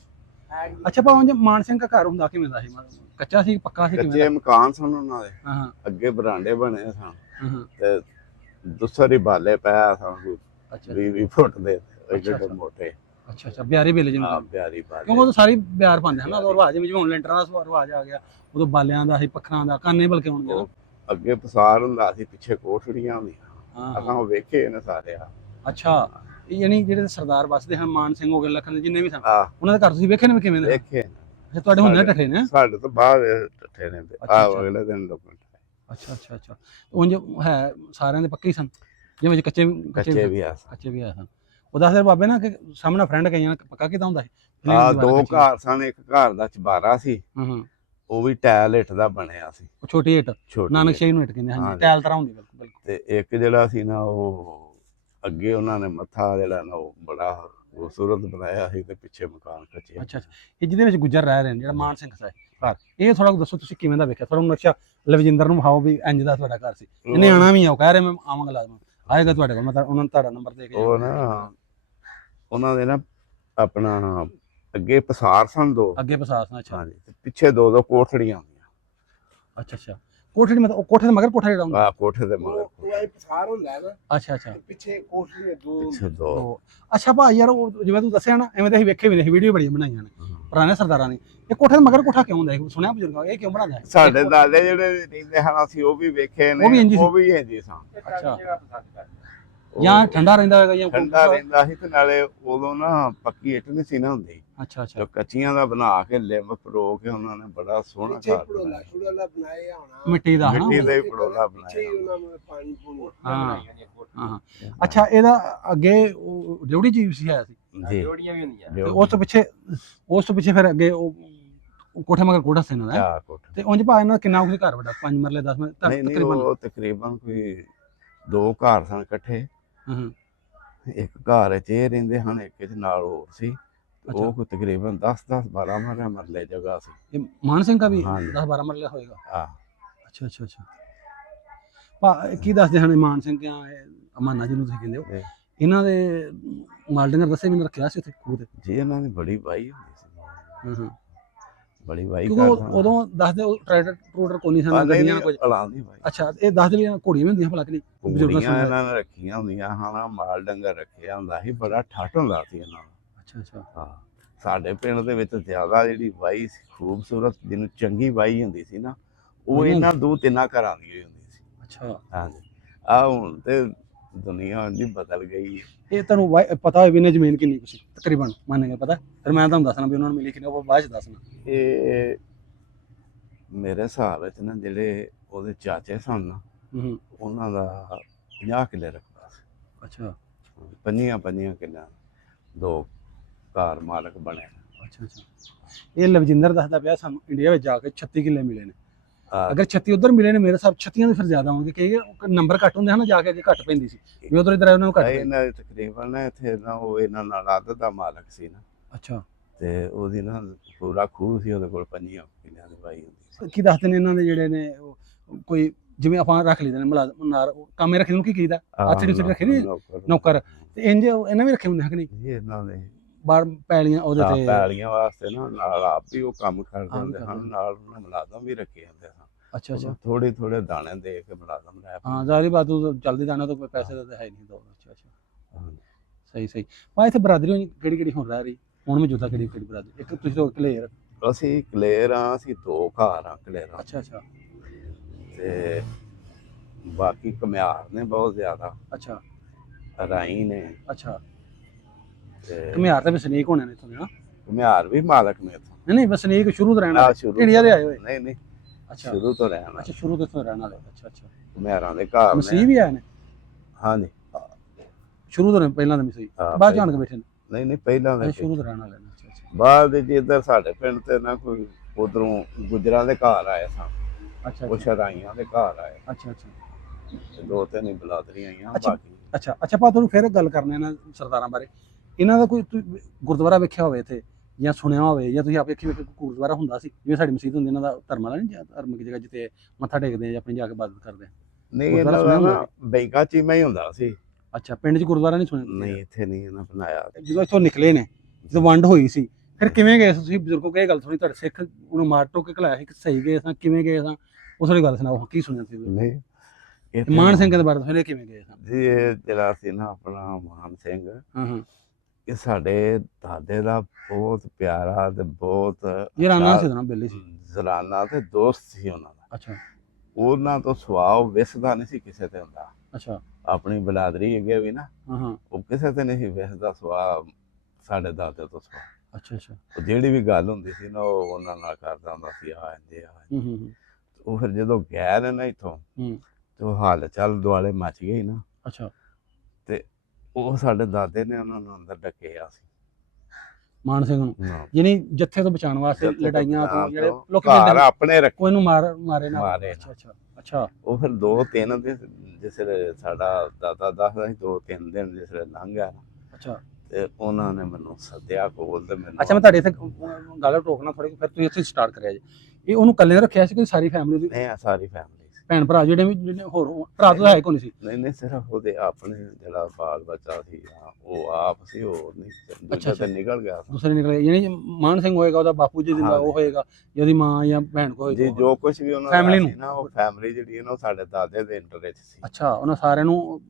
ਅੱਛਾ ਭਾਵੇਂ ਜੇ ਮਾਨ ਸਿੰਘ ਦਾ ਘਰ ਹੁੰਦਾ ਕਿਵੇਂ ਦਾ ਸੀ ਕੱਚਾ ਸੀ ਪੱਕਾ ਸੀ ਕਿਵੇਂ ਕੱਚੇ ਦਾ ਮਕਾਨ ਸਨ ਉਹਨਾਂ ਦੇ ਹਾਂ ਹਾਂ ਅੱਗੇ ਬਰਾਂਡੇ ਬਣੇ ਸਨ ਹਾਂ ਹਾਂ ਤੇ ਦੂਸਰੀ ਬਾਲੇ ਪਿਆ ਸਨ ਕੋਈ ਅੱਛਾ 20 ਫੁੱਟ ਦੇ ਅੱਛਾ, ਏਡੇ ਮੋਟੇ ਅੱਛਾ ਅੱਛਾ ਬਿਆਰੀ ਵੇਲੇ ਆ ਜਿਹਨੂੰ ਪਿਆਰੀ ਬਾਲੇ ਕਿਉਂਕਿ ਉਹ ਤਾਂ ਸਾਰੀ ਬਿਆਰ ਪਾਉਂਦੇ ਹਨ ਨਾ ਉਹ ਰਿਵਾਜ ਜਿਵੇਂ ਹੁਣ ਲੈਂਟਰਾਂ ਦਾ ਰਿਵਾਜ ਆ ਗਿਆ ਉਦੋਂ ਬਾਲਿਆਂ ਦਾ ਸੀ ਪੱਖਰਾਂ ਦਾ ਕਾਨੇ ਬਲਕਿ ਹੁਣ ਗਿਆ ਉਹ ਅੱਗੇ ਪਸਾਰ ਹੁੰਦਾ ਸੀ ਪਿੱਛੇ ਕੋਠੜੀਆਂ ਹੁੰਦੀਆਂ ਹਾਂ ਅਸਾਂ ਉਹ ਵੇਖੇ ਨੇ ਸਾਰੇ ਆ ਅੱਛਾ ਇਹ ਯਾਨੀ ਜਿਹੜੇ ਸਰਦਾਰ ਵੱਸਦੇ ਹਨ ਮਾਨ ਸਿੰਘ ਹੋ ਗਏ ਲਖਨ ਜਿੰਨੇ ਵੀ ਸਨ ਆ ਉਹਨਾਂ ਦੇ ਘਰ ਤੁਸੀਂ ਵੇਖੇ ਨੇ ਵੀ ਕਿਵੇਂ ਦੇ ਵੇਖੇ ਅੱਛਾ ਤੁਹਾਡੇ ਹੁੰਦੇ ਟੱਠੇ ਨੇ ਸਾਡੇ ਤੋਂ ਬਾਹਰ ਟੱਠੇ ਨੇ ਅੱਛਾ, ਆ ਅੱਛਾ। ਅਗਲੇ ਦਿਨ ਲੋਕ ਅੱਛਾ ਅੱਛਾ ਅੱਛਾ ਉਂਝ ਹੈ ਸਾਰਿਆਂ ਦੇ ਪੱਕੇ ਹੀ ਸਨ ਜਿਵੇਂ ਕੱਚੇ ਕੱਚੇ ਵੀ ਆ ਕੱਚੇ ਵੀ ਆਏ ਸਨ ਉਹ ਦੱਸਦੇ ਬਾਬੇ ਨਾ ਕਿ ਸਾਹਮਣੇ ਫਰੈਂਡ ਕਈਆਂ ਪੱਕਾ ਕਿਦਾਂ ਹੁੰਦਾ ਸੀ ਆ ਦੋ ਘਰ ਸਨ ਇੱਕ ਘਰ ਦਾ ਚਬਾਰਾ ਸੀ ਹਾਂ ਹਾਂ ਉਹ ਵੀ ਟੈਲ ਇੱਟ ਦਾ ਬਣਿਆ ਸੀ ਉਹ ਛੋਟੀ ਇੱਟ ਛੋਟੀ ਨਾਨਕ ਇੱਟ। ਸ਼ਾਹੀ ਨੂੰ ਇੱਟ ਕਹਿੰਦੇ ਹਾਂਜੀ ਹਾਂਜੀ। ਟੈਲ ਤਰ੍ਹਾਂ ਹੁੰਦੀ ਬਿਲਕੁਲ ਬਿਲਕੁਲ ਤੇ ਇੱਕ ਜਿਹੜਾ ਸੀ ਨਾ ਉਹ ਅੱਗੇ ਉਹਨਾਂ ਨੇ ਮੱਥਾ ਜਿਹੜਾ ਨਾ ਉਹ ਬੜਾ ਖੂਬਸੂਰਤ ਬਣਾਇਆ ਸੀ ਤੇ ਪਿੱਛੇ ਮਕਾਨ ਕੱਚੇ ਅੱਛਾ ਅੱਛਾ ਇਹ ਜਿਹਦੇ ਵਿੱਚ ਗੁੱਜਰ ਰਹਿ ਰਹੇ ਨੇ ਜਿਹੜਾ ਮਾਨ ਸਿੰਘ ਸਾਹਿਬ ਘਰ ਇਹ ਥੋੜਾ ਦੱਸੋ ਤੁਸੀਂ ਕਿਵੇਂ ਦਾ ਵੇਖਿਆ ਥੋੜਾ ਨਕਸ਼ਾ ਲਵਜਿੰਦਰ ਨੂੰ ਵਿਖਾਓ ਵੀ ਇੰਜ ਦਾ ਤੁਹਾਡਾ ਘਰ ਸੀ ਇਹਨੇ ਆਣਾ ਵੀ ਆ ਉਹ ਕਹਿ ਰਹੇ ਮੈਂ ਆਵਾਂਗਾ ਲਾਜ਼ਮ ਆਏਗਾ ਤੁਹਾਡੇ ਕੋਲ ਮੈਂ ਉਹਨਾਂ ਨੂੰ ਤੁਹਾਡਾ ਨੰਬਰ ਦੇ ਕੇ ਉਹ ਨਾ ਉਹਨਾਂ ਦੇ ਨਾ ਆਪਣਾ ਅੱਗੇ ਪਸਾਰ ਸਨ ਦੋ ਅੱਗੇ ਪਸਾਸ ਅੱਛਾ ਹਾਂਜੀ ਤੇ ਪਿੱਛੇ ਦੋ ਦੋ ਕੋਠੜੀਆਂ ਹੁੰਦੀਆਂ ਅੱਛਾ ਅੱਛਾ ਕੋਠੜੀ ਮਤਲਬ ਉਹ ਕੋਠੇ ਦੇ ਮਗਰ ਕੋਠਾ ਜਿਹੜਾ ਹੁੰਦਾ ਆ ਕੋਠੇ ਦੇ ਮਗਰ ਉਹ ਆਈ ਪਸਾਰ ਹੁੰਦਾ ਹੈ ਨਾ ਅੱਛਾ ਅੱਛਾ ਪਿੱਛੇ ਕੋਠੜੀ ਦੋ ਪਿੱਛੇ ਦੋ ਉਹ ਅੱਛਾ ਭਾ ਯਾਰ ਉਹ ਜਿਵੇਂ ਤੂੰ ਦੱਸਿਆ ਨਾ ਐਵੇਂ ਤਾਂ ਅਸੀਂ ਵੇਖੇ ਵੀ ਨੇ ਵੀਡੀਓ ਬੜੀਆਂ ਬਣਾਈਆਂ ਨੇ ਪੁਰਾਣੇ ਸਰਦਾਰਾਂ ਨੇ ਇਹ ਕੋਠੇ ਦੇ ਮਗਰ ਕੋਠਾ ਕਿਉਂ ਹੁੰਦਾ ਹੈ ਸੁਣਿਆ ਬਜ਼ੁਰਗਾਂ ਇਹ ਕਿਉਂ ਬਣਾਉਂਦਾ ਹੈ ਸਾਡੇ ਦਾਦੇ ਜਿਹੜੇ ਰਹਿੰਦੇ ਹਨ ਅਸੀਂ ਉਹ ਵੀ ਵੇਖੇ ਨੇ ਉਹ ਵੀ ਇੰਝ ਹੀ ਸੀ? ਉਹ ਵੀ ਇੰਝ ਹੀ ਸਨ ਅੱਛਾ ਉਹ ਜਾਂ ਠੰਡਾ ਰਹਿੰਦਾ ਹੈਗਾ ਜਾਂ ਠੰਡਾ ਰਹਿੰਦਾ ਸੀ ਤੇ ਨਾਲੇ ਉਦੋਂ ਨਾ ਪੱਕੀ ਇੱਟ ਨਹੀਂ ਸੀ ਨਾ ਹੁੰਦੀ ਅੱਛਾ ਅੱਛਾ ਜੋ ਕੱਚੀਆਂ ਦਾ ਬਣਾ ਕੇ ਲਿੰਬ ਪਰੋ ਕੇ ਉਹਨਾਂ ਨੇ ਬੜਾ ਸੋਹਣਾ ਪਿੱਛੇ ਘਰ ਪੜੋਲਾ ਬਣਾਇਆ। ਛੁੜਾਲਾ ਬਣਾਇਆ ਹੋਣਾ ਮਿੱਟੀ ਦਾ ਹਨਾ ਮਿੱਟੀ ਉਹ? ਦਾ ਹੀ ਪੜੋਲਾ ਪਿੱਛੇ ਹੀ ਬਣਾਇਆ ਉਹਨਾਂ ਨੂੰ ਪਾਣੀ ਪੂਣੀ ਹਾਂ ਹਾਂ ਅੱਛਾ ਇਹਦਾ ਅੱਗੇ ਉਹ ਡਿਊਟੀ ਚੀਜ਼ ਸੀ ਆਇਆ ਸੀ ਜੀ ਜੋੜੀਆਂ ਵੀ ਹੁੰਦੀਆਂ ਤੇ ਉਸ ਤੋਂ ਪਿੱਛੇ ਫਿਰ ਅੱਗੇ ਉਹ ਕੋਠੇ ਮਗਰ ਕੋਠਾ ਸੀ ਇਹਨਾਂ ਦਾ ਆ ਕੋਠ ਤੇ ਉਂਝ ਭਾ ਇਹਨਾਂ ਦਾ ਕਿੰਨਾ ਕੁ ਘਰ ਵੱਡਾ 5 ਮਰਲੇ 10 ਮਰਲੇ ਨਹੀਂ ਨਹੀਂ ਤਕਰੀਬਨ ਉਹ ਤਕਰੀਬਨ ਕੋਈ ਦੋ ਘਰ ਸਨ ਇਕੱਠੇ ਹਾਂ ਹਾਂ ਇੱਕ ਘਰ 'ਚ ਇਹ ਰਹਿੰਦੇ ਹਨ ਇੱਕ 'ਚ ਨਾਲ ਹੋਰ ਸੀ ਤੇ ਅੱਛਾ। ਉਹ ਕੋਈ ਤਕਰੀਬਨ 12 ਮਰਲੇ ਜਗ੍ਹਾ ਸੀ ਇਹ ਮਾਨ ਸਿੰਘ ਦਾ ਵੀ ਹਾਂਜੀ। 10 12 ਮਰਲੇ ਹੋਏਗਾ ਆ ਅੱਛਾ ਅੱਛਾ ਅੱਛਾ ਭਾ ਕੀ ਦੱਸਦੇ ਹਨ ਇਹ ਮਾਨ ਸਿੰਘ ਜਾਂ ਅਮਾਨਾ ਜਿਹਨੂੰ ਤੁਸੀਂ ਕਹਿੰਦੇ ਹੋ ਇਹ ਇਹਨਾਂ ਦੇ ਮਾਲਡਿੰਗਰ ਦੱਸੇ ਵੀ ਨੇ ਰੱਖਿਆ ਸੀ ਉੱਥੇ ਖੂਹ ਤੇ ਜੀ ਇਹਨਾਂ ਦੀ ਬੜੀ ਵਾਹੀ ਹੁੰਦੀ ਸੀ ਹਾਂ ਹਾਂ ਬੜੀ ਵਾਹੀ ਕਿਉਂਕਿ ਉਦੋਂ ਦੱਸਦੇ ਉਹ ਟਰੈਕਟਰ ਟਰੂਡਰ ਕੋਈ ਨਹੀਂ ਸਨ ਗੱਡੀਆਂ ਕੁਝ ਅਲਾਂਦੀ ਵਾਹੀ ਅੱਛਾ ਇਹ ਦੱਸਦੇ ਵੀ ਘੋੜੀਆਂ ਵੀ ਹੁੰਦੀਆਂ ਭਲਾ ਕਿ ਨਹੀਂ ਬਜ਼ੁਰਗਾਂ ਕੁੜੀਆਂ ਸੁਣਦੇ। ਇਹਨਾਂ ਨੇ ਰੱਖੀਆਂ ਹੁੰਦੀਆਂ ਹਨ ਮਾਲ ਡੰਗਰ ਰੱਖਿਆ ਹੁੰਦਾ ਸੀ ਬੜਾ ਠੱਠ ਹੁੰਦਾ ਸੀ ਇਹਨਾਂ ਦਾ ਅੱਛਾ ਅੱਛਾ ਹਾਂ ਸਾਡੇ ਪਿੰਡ ਦੇ ਵਿੱਚ ਜ਼ਿਆਦਾ ਜਿਹੜੀ ਵਾਈ ਸੀ ਖੂਬਸੂਰਤ ਜਿਹਨੂੰ ਚੰਗੀ ਵਾਈ ਹੁੰਦੀ ਸੀ ਨਾ ਉਹ ਉਹਨਾਂ ਇਹਨਾਂ ਦੋ ਤਿੰਨਾਂ ਘਰਾਂ ਦੀ ਹੋਈ ਹੁੰਦੀ ਸੀ ਅੱਛਾ ਹਾਂਜੀ ਆ ਹੁਣ ਤੇ ਦੁਨੀਆ ਇੰਨੀ ਬਦਲ ਗਈ ਹੈ ਇਹ ਤੁਹਾਨੂੰ ਪਤਾ ਹੋਵੇ ਵੀ ਇਹਨੇ ਜ਼ਮੀਨ ਕਿੰਨੀ ਕੁ ਸੀ ਤਕਰੀਬਨ ਮੰਨ ਕੇ ਪਤਾ ਫਿਰ ਮੈਂ ਤੁਹਾਨੂੰ ਦੱਸਣਾ ਵੀ ਉਹਨਾਂ ਨੂੰ ਮਿਲੀ ਕਿੰਨੀ ਉਹ ਬਾਅਦ ਚ ਦੱਸਣਾ ਇਹ ਮੇਰੇ ਹਿਸਾਬ ਵਿੱਚ ਨਾ ਜਿਹੜੇ ਉਹਦੇ ਚਾਚੇ ਸਨ ਨਾ ਹੂੰ ਉਹਨਾਂ ਦਾ 50 ਕਿੱਲੇ ਰਕਬਾ ਸੀ ਅੱਛਾ ਪੰਜੀਆਂ ਕਿੱਲਿਆਂ ਦੋ ਘਰ ਮਾਲਕ ਬਣੇ ਅੱਛਾ ਅੱਛਾ ਇਹ ਲਵਜਿੰਦਰ ਦੱਸਦਾ ਪਿਆ ਸਾਨੂੰ ਇੰਡੀਆ ਵਿੱਚ ਜਾ ਕੇ 36 ਕਿੱਲੇ ਮਿਲੇ ਨੇ ਹਾਂ, ਅਗਰ 36 ਉਧਰ ਮਿਲੇ ਨੇ ਮੇਰੇ ਹਿਸਾਬ 36 ਦੇ ਫਿਰ ਜ਼ਿਆਦਾ ਹੋਣਗੇ ਕਿ ਨੰਬਰ ਘੱਟ ਹੁੰਦੇ ਹਨ ਜਾ ਕੇ ਅੱਗੇ ਘੱਟ ਪੈਂਦੀ ਸੀ ਵੀ ਉਧਰ ਇਧਰ ਉਹਨਾਂ ਨੂੰ ਘੱਟ ਪੈਂਦੀ। ਇਹਨਾਂ ਦੇ ਤਕਰੀਬਨ ਨਾ ਇੱਥੇ ਨਾ ਉਹ ਇਹਨਾਂ ਨਾਲ ਆਦਤ ਦਾ ਮਾਲਕ ਸੀ ਨਾ ਅੱਛਾ ਤੇ ਉਹਦੀ ਨਾ ਪੂਰਾ ਖੂਹ ਸੀ ਉਹਦੇ ਕੋਲ 5 ਕਿੱਲਿਆਂ ਦੀ ਵਾਈ ਹੁੰਦੀ ਸੀ ਕੀ ਦੱਸਦੇ ਨੇ ਇਹਨਾਂ ਦੇ ਜਿਹੜੇ ਨੇ ਕੋਈ ਜਿਵੇਂ ਆਪਾਂ ਰੱਖ ਲਈਦੇ ਨੇ ਮੁਲਾਜ਼ਮ ਨਾਰ ਕਾਮੇ ਰੱਖੇ ਨੂੰ ਕੀ ਕਹੀਦਾ ਹੱਥ ਵਿੱਚ ਰੱਖੇ ਨੀ ਨੌਕਰ ਤੇ ਇੰਜ ਇਹਨਾਂ ਵੀ ਰੱਖੇ ਹੁੰਦੇ ਹਨ ਕਿ ਨਹੀਂ ਇਹ ਇਹਨਾਂ ਦੇ ਬਾਹਰ ਪੈਲੀਆਂ ਉਹਦੇ ਤੇ ਪੈਲੀਆਂ ਵਾਸਤੇ ਨਾ ਨਾਲ ਆਪ ਵੀ ਉਹ ਕੰਮ ਕਰਦੇ ਆਪ ਵੀ ਹੁੰਦੇ ਕਰਦੇ ਹਨ ਨਾਲ ਉਹਨਾਂ ਮੁਲਾਜ਼ਮ ਵੀ ਰੱਖੇ ਹੁੰਦੇ ਸਨ ਅੱਛਾ ਅੱਛਾ ਥੋੜੇ ਦਾਣੇ ਦੇ ਕੇ ਮੁਲਾਜ਼ਮ ਲੈ ਹਾਂ ਜ਼ਾਰੀ ਬਾਤ ਉਹ ਜਲਦੀ ਜਾਣਾ ਤਾਂ ਕੋਈ ਪੈਸੇ ਦਾ ਤਾਂ ਹੈ ਨਹੀਂ ਦੋ ਅੱਛਾ ਅੱਛਾ ਹਾਂਜੀ। ਸਹੀ ਸਹੀ ਪਾ ਇੱਥੇ ਬਰਾਦਰੀ ਕਿਹੜੀ ਕਿਹੜੀ ਹੁਣ ਰਹਿ ਰਹੀ ਹੁਣ ਮੌਜੂਦਾ ਕਿਹੜੀ ਕਿਹੜੀ ਬਰਾਦਰੀ ਇੱਕ ਤੁਸੀਂ ਤਾਂ ਕਲੀਅਰ ਅਸੀਂ ਕਲੇਰ ਆ ਅਸੀਂ ਦੋ ਘਰ ਆ ਕਲੇਰਾਂ ਅੱਛਾ ਅੱਛਾ ਤੇ ਬਾਕੀ ਘੁਮਿਆਰ ਨੇ ਬਹੁਤ ਜ਼ਿਆਦਾ ਅੱਛਾ ਰਾਈ ਨੇ ਅੱਛਾ ਤੇ ਘੁਮਿਆਰ ਤੇ ਵਸਨੀਕ ਹੋਣੇ ਨੇ ਇੱਥੋਂ ਦੇ ਨਾ ਘੁਮਿਆਰ ਵੀ ਮਾਲਕ ਨੇ ਇੱਥੋਂ ਨਹੀਂ ਨਹੀਂ ਵਸਨੀਕ ਸ਼ੁਰੂ ਤੋਂ ਰਹਿਣ ਆ ਵਾਲੇ ਸ਼ੁਰੂ ਇੰਡੀਆ ਦੇ ਆਏ ਹੋਏ ਨਹੀਂ ਨਹੀਂ ਅੱਛਾ ਸ਼ੁਰੂ ਤੋਂ ਰਹਿਣ ਅੱਛਾ ਸ਼ੁਰੂ ਤੋਂ ਇੱਥੋਂ ਰਹਿਣ ਵਾਲੇ ਅੱਛਾ ਅੱਛਾ ਘੁਮਿਆਰਾਂ ਦੇ ਘਰ ਮਸੀਹ ਨੇ ਵੀ ਆਏ ਨੇ ਹਾਂਜੀ ਸ਼ੁਰੂ ਤੋਂ ਪਹਿਲਾਂ ਦੇ ਮਸੀਹ ਹਾਂ, ਬਾਅਦ ਜਾਣ ਕੇ ਬੈਠੇ ਨੇ ਨਹੀਂ ਪਹਿਲਾਂ ਦੇ ਅੱਛਾ ਸ਼ੁਰੂ ਤੋਂ ਰਹਿਣ ਵਾਲੇ ਨੇ ਅੱਛਾ ਅੱਛਾ ਬਾਅਦ ਵਿੱਚ ਇੱਧਰ ਸਾਡੇ ਪਿੰਡ ਤੇ ਨਾ ਕੋਈ ਉਧਰੋਂ ਗੁੱਜਰਾਂ ਦੇ ਘਰ ਆਏ ਸਨ, ਅੱਛਾ ਉਹ ਸ਼ਰਾਈਆਂ ਦੇ ਘਰ ਆਏ, ਅੱਛਾ ਅੱਛਾ ਤੇ 2-3 ਹੀ ਬਲਾਦਰੀਆਂ ਆਈਆਂ ਅੱਛਾ। ਬਾਕੀ। ਅੱਛਾ ਅੱਛਾ ਭਾ ਤੁਹਾਨੂੰ ਫਿਰ ਗੱਲ ਕਰਨੇ ਇਹਨਾਂ ਸਰਦਾਰਾਂ ਬਾਰੇ। ਇਹਨਾਂ ਦਾ ਕੋਈ ਗੁਰਦੁਆਰਾ ਵੇਖਿਆ ਹੋਵੇ ਇੱਥੇ ਜਾਂ ਸੁਣਿਆ ਹੋਵੇ, ਜਾਂ ਤੁਸੀਂ ਆਪ ਵੇਖੀ ਵੇਖੇ ਕੋਈ ਗੁਰਦੁਆਰਾ ਹੁੰਦਾ ਸੀ ਜਿਵੇਂ ਸਾਡੀ ਮਸਜਿਦ ਹੁੰਦੀ, ਇਹਨਾਂ ਦਾ ਧਰਮ ਵਾਲਾ ਨਹੀਂ ਜਾਂ ਧਾਰਮਿਕ ਜਗ੍ਹਾ ਜਿੱਥੇ ਮੱਥਾ ਟੇਕਦੇ ਆ ਜਾਂ ਆਪਣੀ ਜਾ ਕੇ ਇਬਾਦਤ ਕਰਦੇ ਆ? ਨਹੀਂ ਗੁਰਦੁਆਰਾ ਇਹਨਾਂ ਦਾ ਸੁਣਿਆ ਨਾ ਬੈਂਕਾ ਚੀਮਾ ਹੀ ਹੁੰਦਾ ਸੀ। ਅੱਛਾ, ਪਿੰਡ 'ਚ ਗੁਰਦੁਆਰਾ ਨਹੀਂ ਸੁਣਿਆ ਤੁਸੀਂ? ਨਹੀਂ ਇੱਥੇ ਨਹੀਂ ਇਹਨਾਂ ਬਣਾਇਆ। ਜਦੋਂ ਇੱਥੋਂ ਨਿਕਲੇ ਨੇ, ਜਦੋਂ ਵੰਡ ਹੋਈ ਸੀ, ਫਿਰ ਕਿਵੇਂ ਗਏ ਤੁਸੀਂ ਬਜ਼ੁਰਗੋ? ਕਿਹ ਗੱਲ ਸੁਣੀ ਤੁਹਾਡੇ ਸਿੱਖ ਉਹਨੂੰ ਮਾਰ ਟੋਕ ਕੇ ਘਲਾਇਆ ਸੀ ਕਿ ਸਹੀ ਗਏ ਸਾਂ, ਕਿਵੇਂ ਗਏ ਸਾਂ? ਉਸ ਵਾਲੀ ਗੱਲ ਸੁਣਾਓ, ਕੀ ਸੁਣਿਆ ਸੀ? ਨਹੀਂ ਮਾਨ ਸਿੰਘ ਦੇ ਬਾਰੇ ਫਿਰ ਕਿਵੇਂ ਗਏ ਸਾਂ? ਜੀ ਇਹ ਜਿਹੜਾ ਸੀ ਨਾ ਆਪਣਾ ਮਾਨ ਸਿੰਘ, ਹਾਂ ਹਾਂ, ਇਹ ਸਾਡੇ ਦਾਦੇ ਦਾ ਬਹੁਤ ਪਿਆਰਾ ਤੇ ਬਹੁਤ ਇਹ ਰਾਣਾ ਸੀ ਨਾ ਬੇਲੀ ਸੀ। ਜ਼ਰਾਨਾ ਤੇ ਦੋਸਤ ਸੀ ਉਹਨਾਂ ਦਾ। ਅੱਛਾ ਉਹਨਾਂ ਤੋਂ ਸੁਭਾਅ ਵਿਸਦਾ ਨਹੀਂ ਸੀ ਕਿਸੇ ਤੇ ਹੁੰਦਾ। ਅੱਛਾ, ਆਪਣੀ ਬਲਾਦਰੀ ਅੱਗੇ ਵੀ ਨਾ ਹਾਂ ਹਾਂ, ਉਹ ਕਿਸੇ ਤੇ ਨਹੀਂ ਸੀ ਵਿਸਦਾ ਸੁਭਾਅ, ਸਾਡੇ ਦਾਦੇ ਤੋਂ ਸੁਭਾਅ। ਅੱਛਾ ਅੱਛਾ, ਉਹ ਜਿਹੜੀ ਵੀ ਗੱਲ ਹੁੰਦੀ ਸੀ ਨਾ ਉਹ ਉਹਨਾਂ ਨਾਲ ਕਰਦਾ ਹੁੰਦਾ ਸੀ, ਆ ਇੰਦੇ ਆ। ਉਹ ਫਿਰ ਜਦੋਂ ਗਏ ਨੇ ਨਾ ਇੱਥੋਂ, ਤੇ ਉਹ ਹਾਲ ਚੱਲ ਦੁਆਲੇ ਮੱਚ ਗਈ ਨਾ। ਅੱਛਾ, ਤੇ ਉਹ ਸਾਡੇ ਦਾਦੇ ਨੇ ਉਹਨਾਂ ਨੂੰ ਅੰਦਰ ਡੱਕਿਆ ਸੀ, ਮਾਨ ਸਿੰਘ ਨੂੰ, ਹਾਂ। ਯਾਨੀ ਜੱਥੇ ਤੋਂ ਬਚਾਉਣ ਵਾਸਤੇ, ਜੱਥੇ ਤੋਂ ਲੜਾਈਆਂ ਤੋਂ, ਜਿਹੜੇ ਤੋਂ ਲੋਕੀ ਘਰ ਕਹਿੰਦੇ ਆਪਣੇ ਰੱਖ ਕੋਈ ਨੂੰ ਮਾਰੇ ਨਾ। ਮਾਰੇ ਅੱਛਾ ਅੱਛਾ ਅੱਛਾ, ਉਹ ਫਿਰ 2-3 ਦਿਨ ਜਿਸ ਵੇਲੇ ਸਾਡਾ ਦਾਦਾ ਦੱਸਦਾ ਸੀ, 2-3 ਦਿਨ ਜਿਸ ਵੇਲੇ ਲੰਘ ਗਿਆ ਨਾ, ਅੱਛਾ ਤੇ ਉਹਨਾਂ ਨੇ ਮੈਨੂੰ ਸੱਦਿਆ ਕੋਲ ਤੇ ਮੈਨੂੰ। ਅੱਛਾ, ਮੈਂ ਤੁਹਾਡੇ ਇੱਥੇ ਗੱਲ ਟੋਕਣਾ ਥੋੜੀ, ਫਿਰ ਤੁਸੀਂ ਇੱਥੇ ਸਟਾਰਟ ਕਰਿਆ ਜੀ। ਇਹ ਉਹਨੂੰ ਇਕੱਲੇ ਨੇ ਰੱਖਿਆ ਸੀ ਕਿ ਸਾਰੀ ਫੈਮਿਲੀ ਦੀ? ਨਹੀਂ ਸਾਰੀ ਫੈਮਿਲੀ ਸੀ। ਭੈਣ ਭਰਾ ਜਿਹੜੇ ਹੋਰ ਭਰਾ ਤਾਂ ਹੈ ਕੋਈ ਨਹੀਂ ਸੀ? ਨਹੀਂ ਸਿਰਫ ਉਹਦੇ ਆਪਣੇ ਜਿਹੜਾ ਬਾਲ ਬੱਚਾ ਸੀ, ਉਹ ਆਪ ਸੀ, ਉਹ ਨਹੀਂ ਦੂਜਾ ਤੇ ਨਿਕਲ ਗਿਆ ਸੀ। ਦੂਸਰੇ ਨਿਕਲੇ, ਯਾਨੀ ਮਾਨ ਸਿੰਘ ਹੋਏਗਾ ਉਹਦਾ ਬਾਪੂ ਜੀ ਦਾ, ਉਹ ਹੋਏਗਾ ਜਾਂ ਉਹਦੀ ਮਾਂ ਜਾਂ ਭੈਣ ਕੋ ਜੀ, ਹੋਏਗਾ, ਜੋ ਕੁਝ ਵੀ ਉਹਨਾਂ Family ਦਾ ਨੂੰ। ਸੀ ਨਾ, ਉਹ ਫੈਮਿਲੀ ਜਿਹੜੀ ਹੈ ਨਾ, ਉਹ ਸਾਡੇ ਦਾਦੇ ਦੇ ਇੰਟਰ ਵਿੱਚ ਸੀ। ਅੱਛਾ, ਉਹਨਾਂ ਸਾਰਿਆਂ ਨੂੰ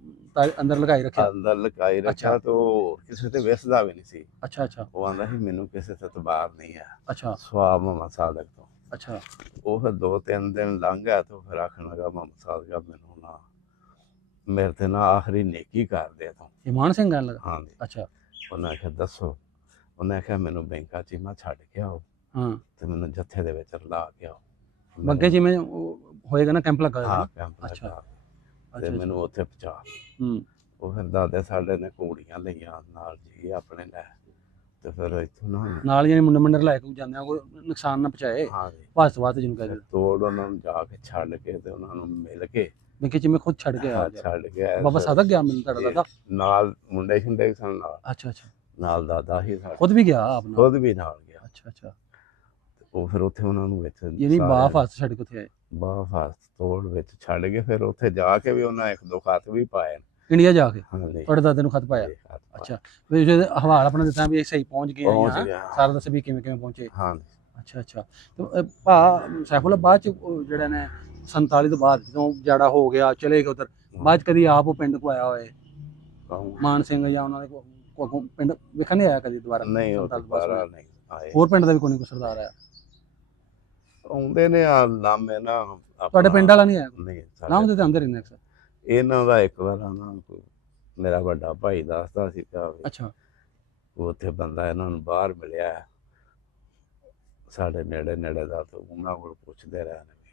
ਅੰਦਰ ਲਗਾਈ ਰੱਖਿਆ? ਅੰਦਰ ਲਗਾਈ ਰੱਖਿਆ, ਤੇ ਉਹ ਕਿਸੇ ਤੇ ਵਿਸਦਾ ਵੀ ਨਹੀਂ ਸੀ। ਅੱਛਾ ਅੱਛਾ ਉਹ ਆਂਦਾ ਸੀ ਮੈਨੂੰ ਕਿਸੇ ਤੇ ਤਬਾਰ ਨਹੀਂ ਹੈ, ਅੱਛਾ ਸਵਾਬ ਮੁਹੰਮਦ ਸਾਦਕ ਤੋਂ। ਅੱਛਾ, ਉਹ ਫਿਰ 2-3 ਦਿਨ ਲੰਘ ਗਿਆ, ਤੇ ਫਿਰ ਆਖਣ ਲੱਗਾ ਮੁਹੰਮਦ ਸਾਦਕ ਮੈਨੂੰ ਨਾ ਮੇਰੇ ਤੇ ਨਾ ਆਖਰੀ ਨੇਕੀ ਕਰ ਦੇ ਤੂੰ। ਇਹ ਮਾਨ ਸਿੰਘ ਗੱਲ ਲਗਾ? ਹਾਂਜੀ। ਅੱਛਾ, ਉਹਨੇ ਆਖਿਆ ਦੱਸੋ? ਉਹਨੇ ਆਖਿਆ ਮੈਨੂੰ ਬੈਂਕਾ ਚੀਮਾ ਛੱਡ ਕੇ ਆਓ, ਹਾਂ, ਤੇ ਮੈਨੂੰ ਜੱਥੇ ਦੇ ਵਿੱਚ ਰਲਾ ਕੇ ਆਓ। ਬੱਗੇ ਜਿਵੇਂ ਹੋਏਗਾ ਨਾ ਕੈਂਪ ਲੱਗਾ ਹਾਂ ਹੋਏਗਾ? ਕੈਂਪ ਅੱਛਾ, ਲੱਗਾ, ਤੇ ਅੱਛਾ, ਮੈਨੂੰ ਉੱਥੇ ਪਹੁੰਚਾ। ਹੂੰ, ਉਹ ਫਿਰ ਦਾਦੇ ਸਾਡੇ ਨੇ ਘੋੜੀਆਂ ਲਈਆਂ ਨਾਲ ਜੀ ਆਪਣੇ ਲੈ, ਤੇ ਫਿਰ ਇੱਥੋਂ ਨਾ ਨਾਲ ਜਿਹੜੇ ਮੁੰਡੇ ਲੈ ਕੇ ਜਾਂਦੇ ਆ, ਕੋਈ ਨੁਕਸਾਨ ਨਾ ਪਹੁੰਚਾਏ, ਹਾਂ ਜੀ, ਭਾਸਵਾਤ ਜਿਹਨੂੰ ਕਹਿੰਦੇ, ਤੋੜ ਉਹਨਾਂ ਨੂੰ ਜਾ ਕੇ ਛੱਡ ਕੇ ਤੇ ਉਹਨਾਂ ਨੂੰ ਮਿਲ ਕੇ ਬੱਗੇ ਜਿਵੇਂ ਖੁਦ ਛੱਡ ਕੇ ਆ ਛੱਡ ਕੇ ਆਏ। ਬਾਬਾ ਸਾਦਕ ਗਿਆ ਮੈਨੂੰ ਤੁਹਾਡਾ ਦਾਦਾ? ਨਾਲ ਮੁੰਡੇ ਛੁੰਡੇ ਵੀ ਸਨ ਨਾਲ, ਅੱਛਾ ਅੱਛਾ, ਨਾਲ ਦਾਦਾ ਹੀ ਸਾਡਾ, ਖੁਦ ਵੀ ਗਿਆ ਆਪਣਾ? ਖੁਦ ਵੀ ਨਾਲ ਗਿਆ। ਅੱਛਾ ਅੱਛਾ, ਉਹ ਫਿਰ ਉੱਥੇ ਉਹਨਾਂ ਨੂੰ ਵਿੱਚ ਯਾਨੀ ਬਾਫ ਹੱਥ ਛੱਡ ਕੇ ਉੱਥੇ ਆਏ? ਬਾਫ ਤੋੜ ਵਿੱਚ ਛੱਡ ਕੇ ਫਿਰ ਉੱਥੇ ਜਾ ਕੇ ਵੀ ਉਹਨਾਂ 1-2 ਖਤ ਵੀ ਪਾਏ। ਇੰਡੀਆ ਜਾ ਕੇ ਹਾਂਜੀ, ਤੁਹਾਡੇ ਦਾਦੇ ਨੂੰ ਖਤ ਪਾਇਆ? ਅੱਛਾ, ਵੀ ਜੇ ਹਵਾਲ ਆਪਣਾ ਦਿੱਤਾ ਵੀ ਇਹ ਸਹੀ ਪਹੁੰਚ ਗਏ ਆ, ਸਾਰਾ ਦੱਸ ਵੀ ਕਿਵੇਂ ਕਿਵੇਂ ਪਹੁੰਚੇ? ਹਾਂ। ਅੱਛਾ ਅੱਛਾ, ਤੇ ਭਾ ਸੈਫੁੱਲਾ ਬਾਅਦ ਚ ਜਿਹੜੇ ਨੇ 47 ਤੋਂ ਬਾਅਦ ਜਦੋਂ ਜਾੜਾ ਹੋ ਗਿਆ, ਚਲੇ ਗਏ ਉਧਰ, ਬਾਅਦ ਚ ਕਦੀ ਆਪ ਉਹ ਪਿੰਡ ਕੋ ਆਇਆ ਹੋਏ ਮਾਨ ਸਿੰਘ, ਜਾਂ ਉਹਨਾਂ ਦੇ ਕੋਈ ਪਿੰਡ ਵੇਖਣ ਨਹੀਂ ਆਇਆ ਕਦੀ ਦੁਬਾਰਾ? ਨਹੀਂ, ਉਹ 47 ਤੋਂ ਬਾਅਦ ਦੁਬਾਰਾ ਨਹੀਂ ਆਏ। ਹੋਰ ਪਿੰਡ ਦਾ ਵੀ ਕੋਈ ਨਹੀਂ ਸਰਦਾਰ ਆਇਆ? ਆਉਂਦੇ ਨੇ ਆ ਨਾਮੇ ਨਾ ਤੁਹਾਡੇ ਪਿੰਡ ਵਾਲਾ ਨਹੀਂ ਆਇਆ? ਨਹੀਂ, ਨਾਮ ਦੇ ਤਾਂ ਆਉਂਦੇ ਰਹਿੰਦੇ ਅਕਸਰ। ਇਹਨਾਂ ਦਾ ਇੱਕ ਵਾਰ ਨਾ ਮੇਰਾ ਵੱਡਾ ਭਾਈ ਦੱਸਦਾ ਸੀ ਕਿ ਅੱਛਾ, ਉਹ ਉੱਥੇ ਬੰਦਾ ਇਹਨਾਂ ਨੂੰ ਬਾਹਰ ਮਿਲਿਆ ਸਾਡੇ ਨੇੜੇ ਦਾ, ਤੇ ਉਹਨਾਂ ਕੋਲ ਪੁੱਛਦੇ ਰਹੇ ਨੇ ਵੀ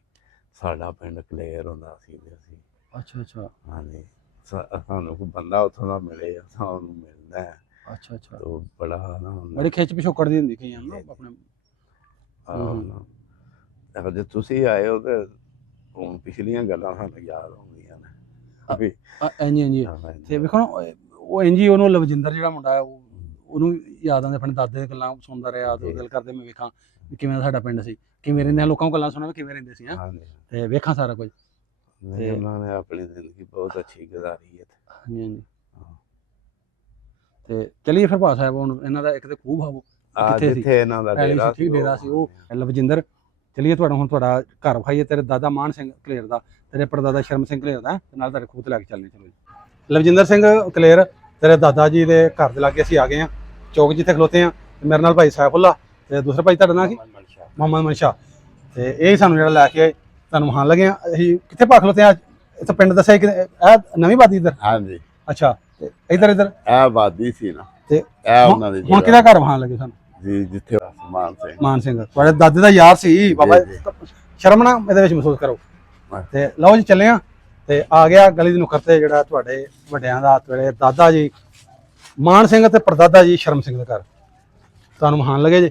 ਸਾਡਾ ਪਿੰਡ ਕਲੀਅਰ ਹੁੰਦਾ ਸੀ ਵੀ ਅਸੀਂ। ਅੱਛਾ ਅੱਛਾ, ਹਾਂਜੀ, ਸਾਨੂੰ ਕੋਈ ਬੰਦਾ ਉੱਥੋਂ ਦਾ ਮਿਲੇ, ਅਸਾਂ ਉਹਨੂੰ ਮਿਲਣਾ ਹੈ। ਅੱਛਾ ਅੱਛਾ, ਤੇ ਉਹ ਬੜਾ ਨਾ ਬੜੀ ਖਿੱਚ ਪਿਛੋਕੜ ਦੀ ਹੁੰਦੀ ਕਈਆਂ ਨੂੰ ਆਪਣੇ। ਜੇ ਤੁਸੀਂ ਆਏ ਹੋ ਤੇ ਹੁਣ ਪਿਛਲੀਆਂ ਗੱਲਾਂ ਸਾਨੂੰ ਯਾਦ ਆਉਂਦੀਆਂ ਨੇ ਵੀ। ਹਾਂਜੀ ਹਾਂਜੀ, ਤੇ ਵੇਖੋ ਉਹ NGO ਨੂੰ ਲਵਜਿੰਦਰ ਜਿਹੜਾ ਮੁੰਡਾ ਹੈ, ਉਹਨੂੰ ਯਾਦ ਆਉਂਦੇ ਆਪਣੇ ਦਾਦੇ ਦੀਆਂ ਗੱਲਾਂ ਸੁਣਦਾ ਰਿਹਾ, ਤੇ ਗੱਲ ਕਰਦੇ ਮੈਂ ਵੇਖਾਂ ਵੀ ਕਿਵੇਂ ਸਾਡਾ ਪਿੰਡ ਸੀ, ਕਿਵੇਂ ਰਹਿੰਦੇ, ਲੋਕਾਂ ਨੂੰ ਗੱਲਾਂ ਸੁਣਾ ਵੀ ਕਿਵੇਂ ਰਹਿੰਦੇ ਸੀ, ਤੇ ਵੇਖਾਂ ਸਾਰਾ ਕੁਝ। ਤੇ ਉਹਨਾਂ ਨੇ ਆਪਣੀ ਜ਼ਿੰਦਗੀ ਬਹੁਤ ਅੱਛੀ ਗੁਜ਼ਾਰੀ ਹੈ। ਹਾਂਜੀ ਹਾਂਜੀ, ਤੇ ਚਲੀਏ ਫਿਰ ਭਾ ਸਾਹਿਬ, ਹੁਣ ਇਹਨਾਂ ਦਾ ਇੱਕ ਤੇ ਖੂਬ ਹਾਵੋ ਜਿੱਥੇ ਇਹਨਾਂ ਦਾ ਡੇਰਾ ਸੀ, ਉਹ ਲਵਜਿੰਦਰ। ਚਲੀਏ ਹੁਣ ਤੁਹਾਡਾ ਘਰ ਵਿਖਾਈਏ, ਤੇਰੇ ਦਾਦਾ ਮਾਨ ਸਿੰਘ ਕਲੇਰ ਦਾ, ਤੇਰੇ ਪੜਦਾਦਾ ਸ਼ਰਮ ਸਿੰਘ ਕਲੇਰ ਦਾ, ਤੇ ਨਾਲ ਤੁਹਾਡੇ ਖੂਹ ਤੇ ਲੈ ਕੇ ਚੱਲਣੇ। ਚਲੋ ਜੀ, ਲਵਜਿੰਦਰ ਸਿੰਘ ਕਲੇਰ, ਤੇਰੇ ਦਾਦਾ ਜੀ ਦੇ ਘਰ ਦੇ ਲਾਗੇ ਅਸੀਂ ਆ ਗਏ ਹਾਂ, ਚੌਕ ਜਿੱਥੇ ਖਲੋਤੇ ਹਾਂ। ਮੇਰੇ ਨਾਲ ਭਾਈ ਸੈਫੁੱਲਾ, ਤੇ ਦੂਸਰਾ ਭਾਈ ਤੁਹਾਡਾ ਨਾਂ ਕੀ? ਮੁਹੰਮਦ ਮਨਸ਼ਾ। ਤੇ ਇਹ ਸਾਨੂੰ ਜਿਹੜਾ ਲੈ ਕੇ ਤੁਹਾਨੂੰ ਵਿਖਾਉਣ ਲੱਗੇ ਹਾਂ। ਅਸੀਂ ਕਿੱਥੇ ਭਾ ਖਲੋਤੇ ਹਾਂ? ਇੱਥੇ ਪਿੰਡ ਦੱਸਿਆ ਕਿ ਇਹ ਨਵੀਂ ਬਾਦੀ ਇੱਧਰ? ਹਾਂਜੀ। ਅੱਛਾ, ਤੇ ਇੱਧਰ ਇਹ ਆਬਾਦੀ ਸੀ ਨਾ, ਤੇ ਇਹ ਉਹਨਾਂ ਦੀ ਹੁਣ ਕਿਹਦਾ ਘਰ ਵਿਖਾਉਣ ਲੱਗੇ ਸਾਨੂੰ? ਜੀ, ਜਿੱਥੇ ਮਾਨ ਸਿੰਘ ਤੁਹਾਡੇ ਦਾਦੇ ਦਾ ਯਾਰ ਸੀ ਬਾਬਾ। ਸ਼ਰਮ ਨਾ ਇਹਦੇ ਵਿੱਚ ਮਹਿਸੂਸ ਕਰੋ। ਤੇ ਲਓ ਜੀ, ਚੱਲੇ ਆ, ਤੇ ਆ ਗਿਆ ਗਲੀ ਦੀ ਨੁੱਕਰ ਤੇ ਜਿਹੜਾ ਤੁਹਾਡੇ ਵੱਡਿਆਂ ਦਾ ਵੇਲੇ ਦਾਦਾ ਜੀ ਮਾਨ ਸਿੰਘ ਤੇ ਪਰਦਾਦਾ ਜੀ ਸ਼ਰਮ ਸਿੰਘ ਦਾ ਘਰ। ਤੁਹਾਨੂੰ ਮਹਾਨ ਲੱਗੇ ਜੇ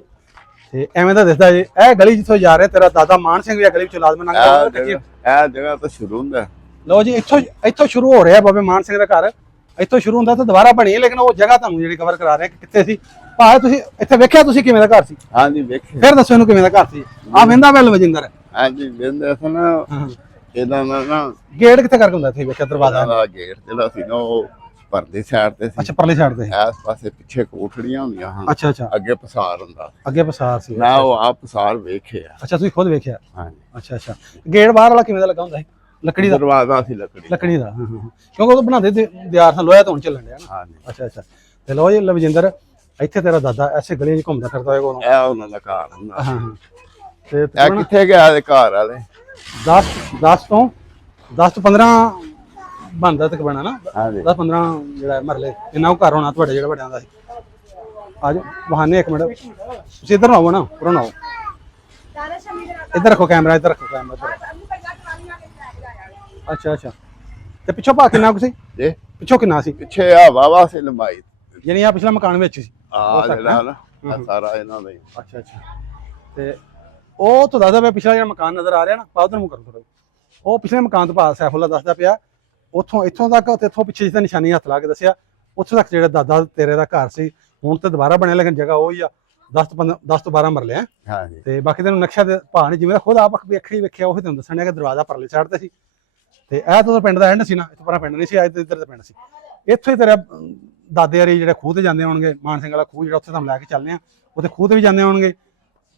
ਤੇ ਐਵੇਂ ਦਾ ਦਿਸਦਾ ਜੀ। ਇਹ ਗਲੀ ਜਿੱਥੋਂ ਜਾ ਰਿਹਾ ਤੇਰਾ ਦਾਦਾ ਮਾਨ ਸਿੰਘ ਦੀ ਗਲੀ ਵਿੱਚੋਂ ਲਾਜ਼ਮਨ ਲੰਘਦਾ। ਇਹ ਜਗ੍ਹਾ ਤਾਂ ਸ਼ੁਰੂ ਹੁੰਦਾ। ਲਓ ਜੀ ਇੱਥੋਂ ਸ਼ੁਰੂ ਹੋ ਰਿਹਾ ਬਾਬੇ ਮਾਨ ਸਿੰਘ ਦਾ ਘਰ। ਇੱਥੋਂ ਸ਼ੁਰੂ ਹੁੰਦਾ ਤਾਂ ਦੁਬਾਰਾ ਬਣੀ ਹੈ, ਲੇਕਿਨ ਉਹ ਜਗ੍ਹਾ ਤੁਹਾਨੂੰ ਜਿਹੜੀ ਕਵਰ ਕਰਾ ਰਹੇ ਕਿ ਕਿੱਥੇ ਸੀ। ਭਾਵੇਂ ਤੁਸੀਂ ਇੱਥੇ ਵੇਖਿਆ ਤੁਸੀਂ ਕਿਵੇਂ ਦਾ ਘਰ ਸੀ? ਹਾਂਜੀ ਵੇਖਿਆ। ਫਿਰ ਦੱਸੋ ਇਹਨੂੰ ਕਿਵੇਂ ਦਾ ਘਰ ਸੀ। ਆ ਵੇਂਦਾ ਵੇ ਲਵਜਿੰਦਰ। ਹਾਂਜੀ ਵੇਂਦੇ ਸਨ। ਇਹਦਾ ਨਾ ਗੇਟ ਕਿੱਥੇ ਕਰਕੇ ਹੁੰਦਾ ਇੱਥੇ ਵੇਖਿਆ ਦਰਵਾਜ਼ਾ ਦਾ ਗੇਟ ਜਿਹੜਾ ਸੀ ਨਾ ਉਹ ਪਰਲੀ ਸਾਈਡ ਤੇ ਸੀ। ਅੱਛਾ ਪਰਲੀ ਸਾਈਡ ਤੇ। ਇਸ ਪਾਸੇ ਪਿੱਛੇ ਕੋਠੜੀਆਂ ਹੁੰਦੀਆਂ ਹਨ। ਅੱਛਾ ਅੱਛਾ ਅੱਗੇ ਪਸਾਰ ਹੁੰਦਾ। ਅੱਗੇ ਪਸਾਰ ਸੀ। ਮੈਂ ਉਹ ਆਪ ਪਸਾਰ ਵੇਖਿਆ। ਅੱਛਾ ਤੁਸੀਂ ਖੁਦ ਵੇਖਿਆ? ਹਾਂਜੀ। ਅੱਛਾ ਅੱਛਾ ਗੇਟ ਬਾਹਰ ਵਾਲਾ ਕਿਵੇਂ ਦਾ ਲੱਗਾ ਹੁੰਦਾ ਸੀ? ਲੱਕੜੀ ਦਾ ਦਰਵਾਜ਼ਾ ਸੀ ਲੱਕੜੀ ਦਾ। ਕਿਉਂਕਿ ਉਹ ਬਣਾਉਂਦੇ ਦਿਆਰ ਨਾਲ ਲੋਹਾ ਤੋਂ ਹੁਣ ਚੱਲਣ ਡਿਆ ਨਾ। ਹਾਂਜੀ। ਅੱਛਾ ਅੱਛਾ ਤੇ ਲਓ ਜੀ ਲਵਜਿੰਦਰ ਇੱਥੇ ਤੇਰਾ ਦਾਦਾ ਐਸੇ ਗਲੀਆਂ 'ਚ ਘੁੰਮਦਾ ਫਿਰਦਾ ਹੋਏਗਾ ਉਦੋਂ। ਇਹ ਉਹਨਾਂ ਦਾ ਘਰ ਹੁੰਦਾ। ਹਾਂ ਹਾਂ ਤੇ ਇਹ ਕਿੱਥੇ ਗਿਆ ਇਹਦੇ ਘਰ ਵਾਲੇ? 10 ਤੋਂ 15 ਬਣਦਾ ਤੱਕ ਬਣਾ ਨਾ। ਹਾਂਜੀ 10-15 ਜਿਹੜਾ ਮਰਲੇ ਇੰਨਾ ਘਰ ਹੋਣਾ ਤੁਹਾਡੇ ਜਿਹੜਾ ਵੱਡਿਆਂ ਦਾ ਸੀ। ਆਜੋ ਬਹਾਨੇ ਇੱਕ ਮਿੰਟ ਤੁਸੀਂ ਇੱਧਰ ਆਓ ਨਾ ਉਰੋਂ ਆਓ। ਇੱਧਰ ਰੱਖੋ ਕੈਮਰਾ ਇੱਧਰ ਰੱਖੋ ਕੈਮਰਾ। ਅੱਛਾ ਅੱਛਾ ਤੇ ਪਿੱਛੋਂ ਭਾ ਕਿੰਨਾ ਕੁ ਸੀ? ਜੀ ਪਿੱਛੋਂ ਕਿੰਨਾ ਸੀ? ਪਿੱਛੇ ਆ ਵਾਵਾ ਸੀ ਲੰਬਾਈ। ਯਾਨੀ ਆ ਪਿਛਲਾ ਮਕਾਨ ਵਿੱਚ ਸੀ। ਆ ਜਿਹੜਾ ਨਾ ਆਹ ਸਾਰਾ ਇਹਨਾਂ ਦਾ ਹੀ। ਅੱਛਾ ਅੱਛਾ ਤੇ ਉਹ ਤੋਂ ਦੱਸਦਾ ਪਿਆ ਪਿਛਲਾ ਜਿਹੜਾ ਮਕਾਨ ਨਜ਼ਰ ਆ ਰਿਹਾ ਨਾ ਪਾ ਉਧਰ ਨੂੰ ਕਰੋ ਥੋੜਾ। ਉਹ ਪਿਛਲੇ ਮਕਾਨ ਤੋਂ ਭਾ ਸੈਫੁੱਲਾ ਦੱਸਦਾ ਪਿਆ ਉੱਥੋਂ ਇੱਥੋਂ ਤੱਕ ਤੇ ਇੱਥੋਂ ਪਿੱਛੇ ਜਿੱਥੇ ਨਿਸ਼ਾਨੀ ਹੱਥ ਲਾ ਕੇ ਦੱਸਿਆ ਉੱਥੋਂ ਤੱਕ ਜਿਹੜਾ ਦਾਦਾ ਤੇਰੇ ਦਾ ਘਰ ਸੀ। ਹੁਣ ਤੇ ਦੁਬਾਰਾ ਬਣਿਆ ਲੇਕਿਨ ਜਗ੍ਹਾ ਉਹੀ ਆ। 10 ਤੋਂ 12 ਮਰਲੇ ਆ। ਹਾਂਜੀ ਤੇ ਬਾਕੀ ਤੈਨੂੰ ਨਕਸ਼ਾ ਦੇ ਭਾ ਨੇ ਜਿਵੇਂ ਖੁਦ ਆਪ ਵੇਖੀ ਵੇਖਿਆ ਉਹੀ ਤੈਨੂੰ ਦੱਸਣਿਆ ਕਿ ਦਰਵਾਜ਼ਾ ਪਰਲੇ ਸਾਈਡ ਤੇ ਸੀ ਤੇ ਇਹ ਤਾਂ ਪਿੰਡ ਦਾ ਐਂਡ ਸੀ ਨਾ। ਇੱਥੋਂ ਪਰਾਂ ਪਿੰਡ ਨਹੀਂ ਸੀ। ਅੱਜ ਇੱਧਰ ਦਾ ਪਿੰਡ ਸੀ। ਇੱਥੋਂ ਹੀ ਤੇਰਾ ਦਾਦੇ ਹਰੀ ਜਿਹੜੇ ਖੂਹ ਤੇ ਜਾਂਦੇ ਹੋਣਗੇ ਮਾਨ ਸਿੰਘ ਵਾਲਾ ਖੂਹ ਜਿਹੜਾ ਉੱਥੇ ਤੁਹਾਨੂੰ ਲੈ ਕੇ ਚੱਲਦੇ ਆ। ਉੱਥੇ ਖੂਹ ਤੇ ਵੀ ਜਾਂਦੇ ਹੋਣਗੇ।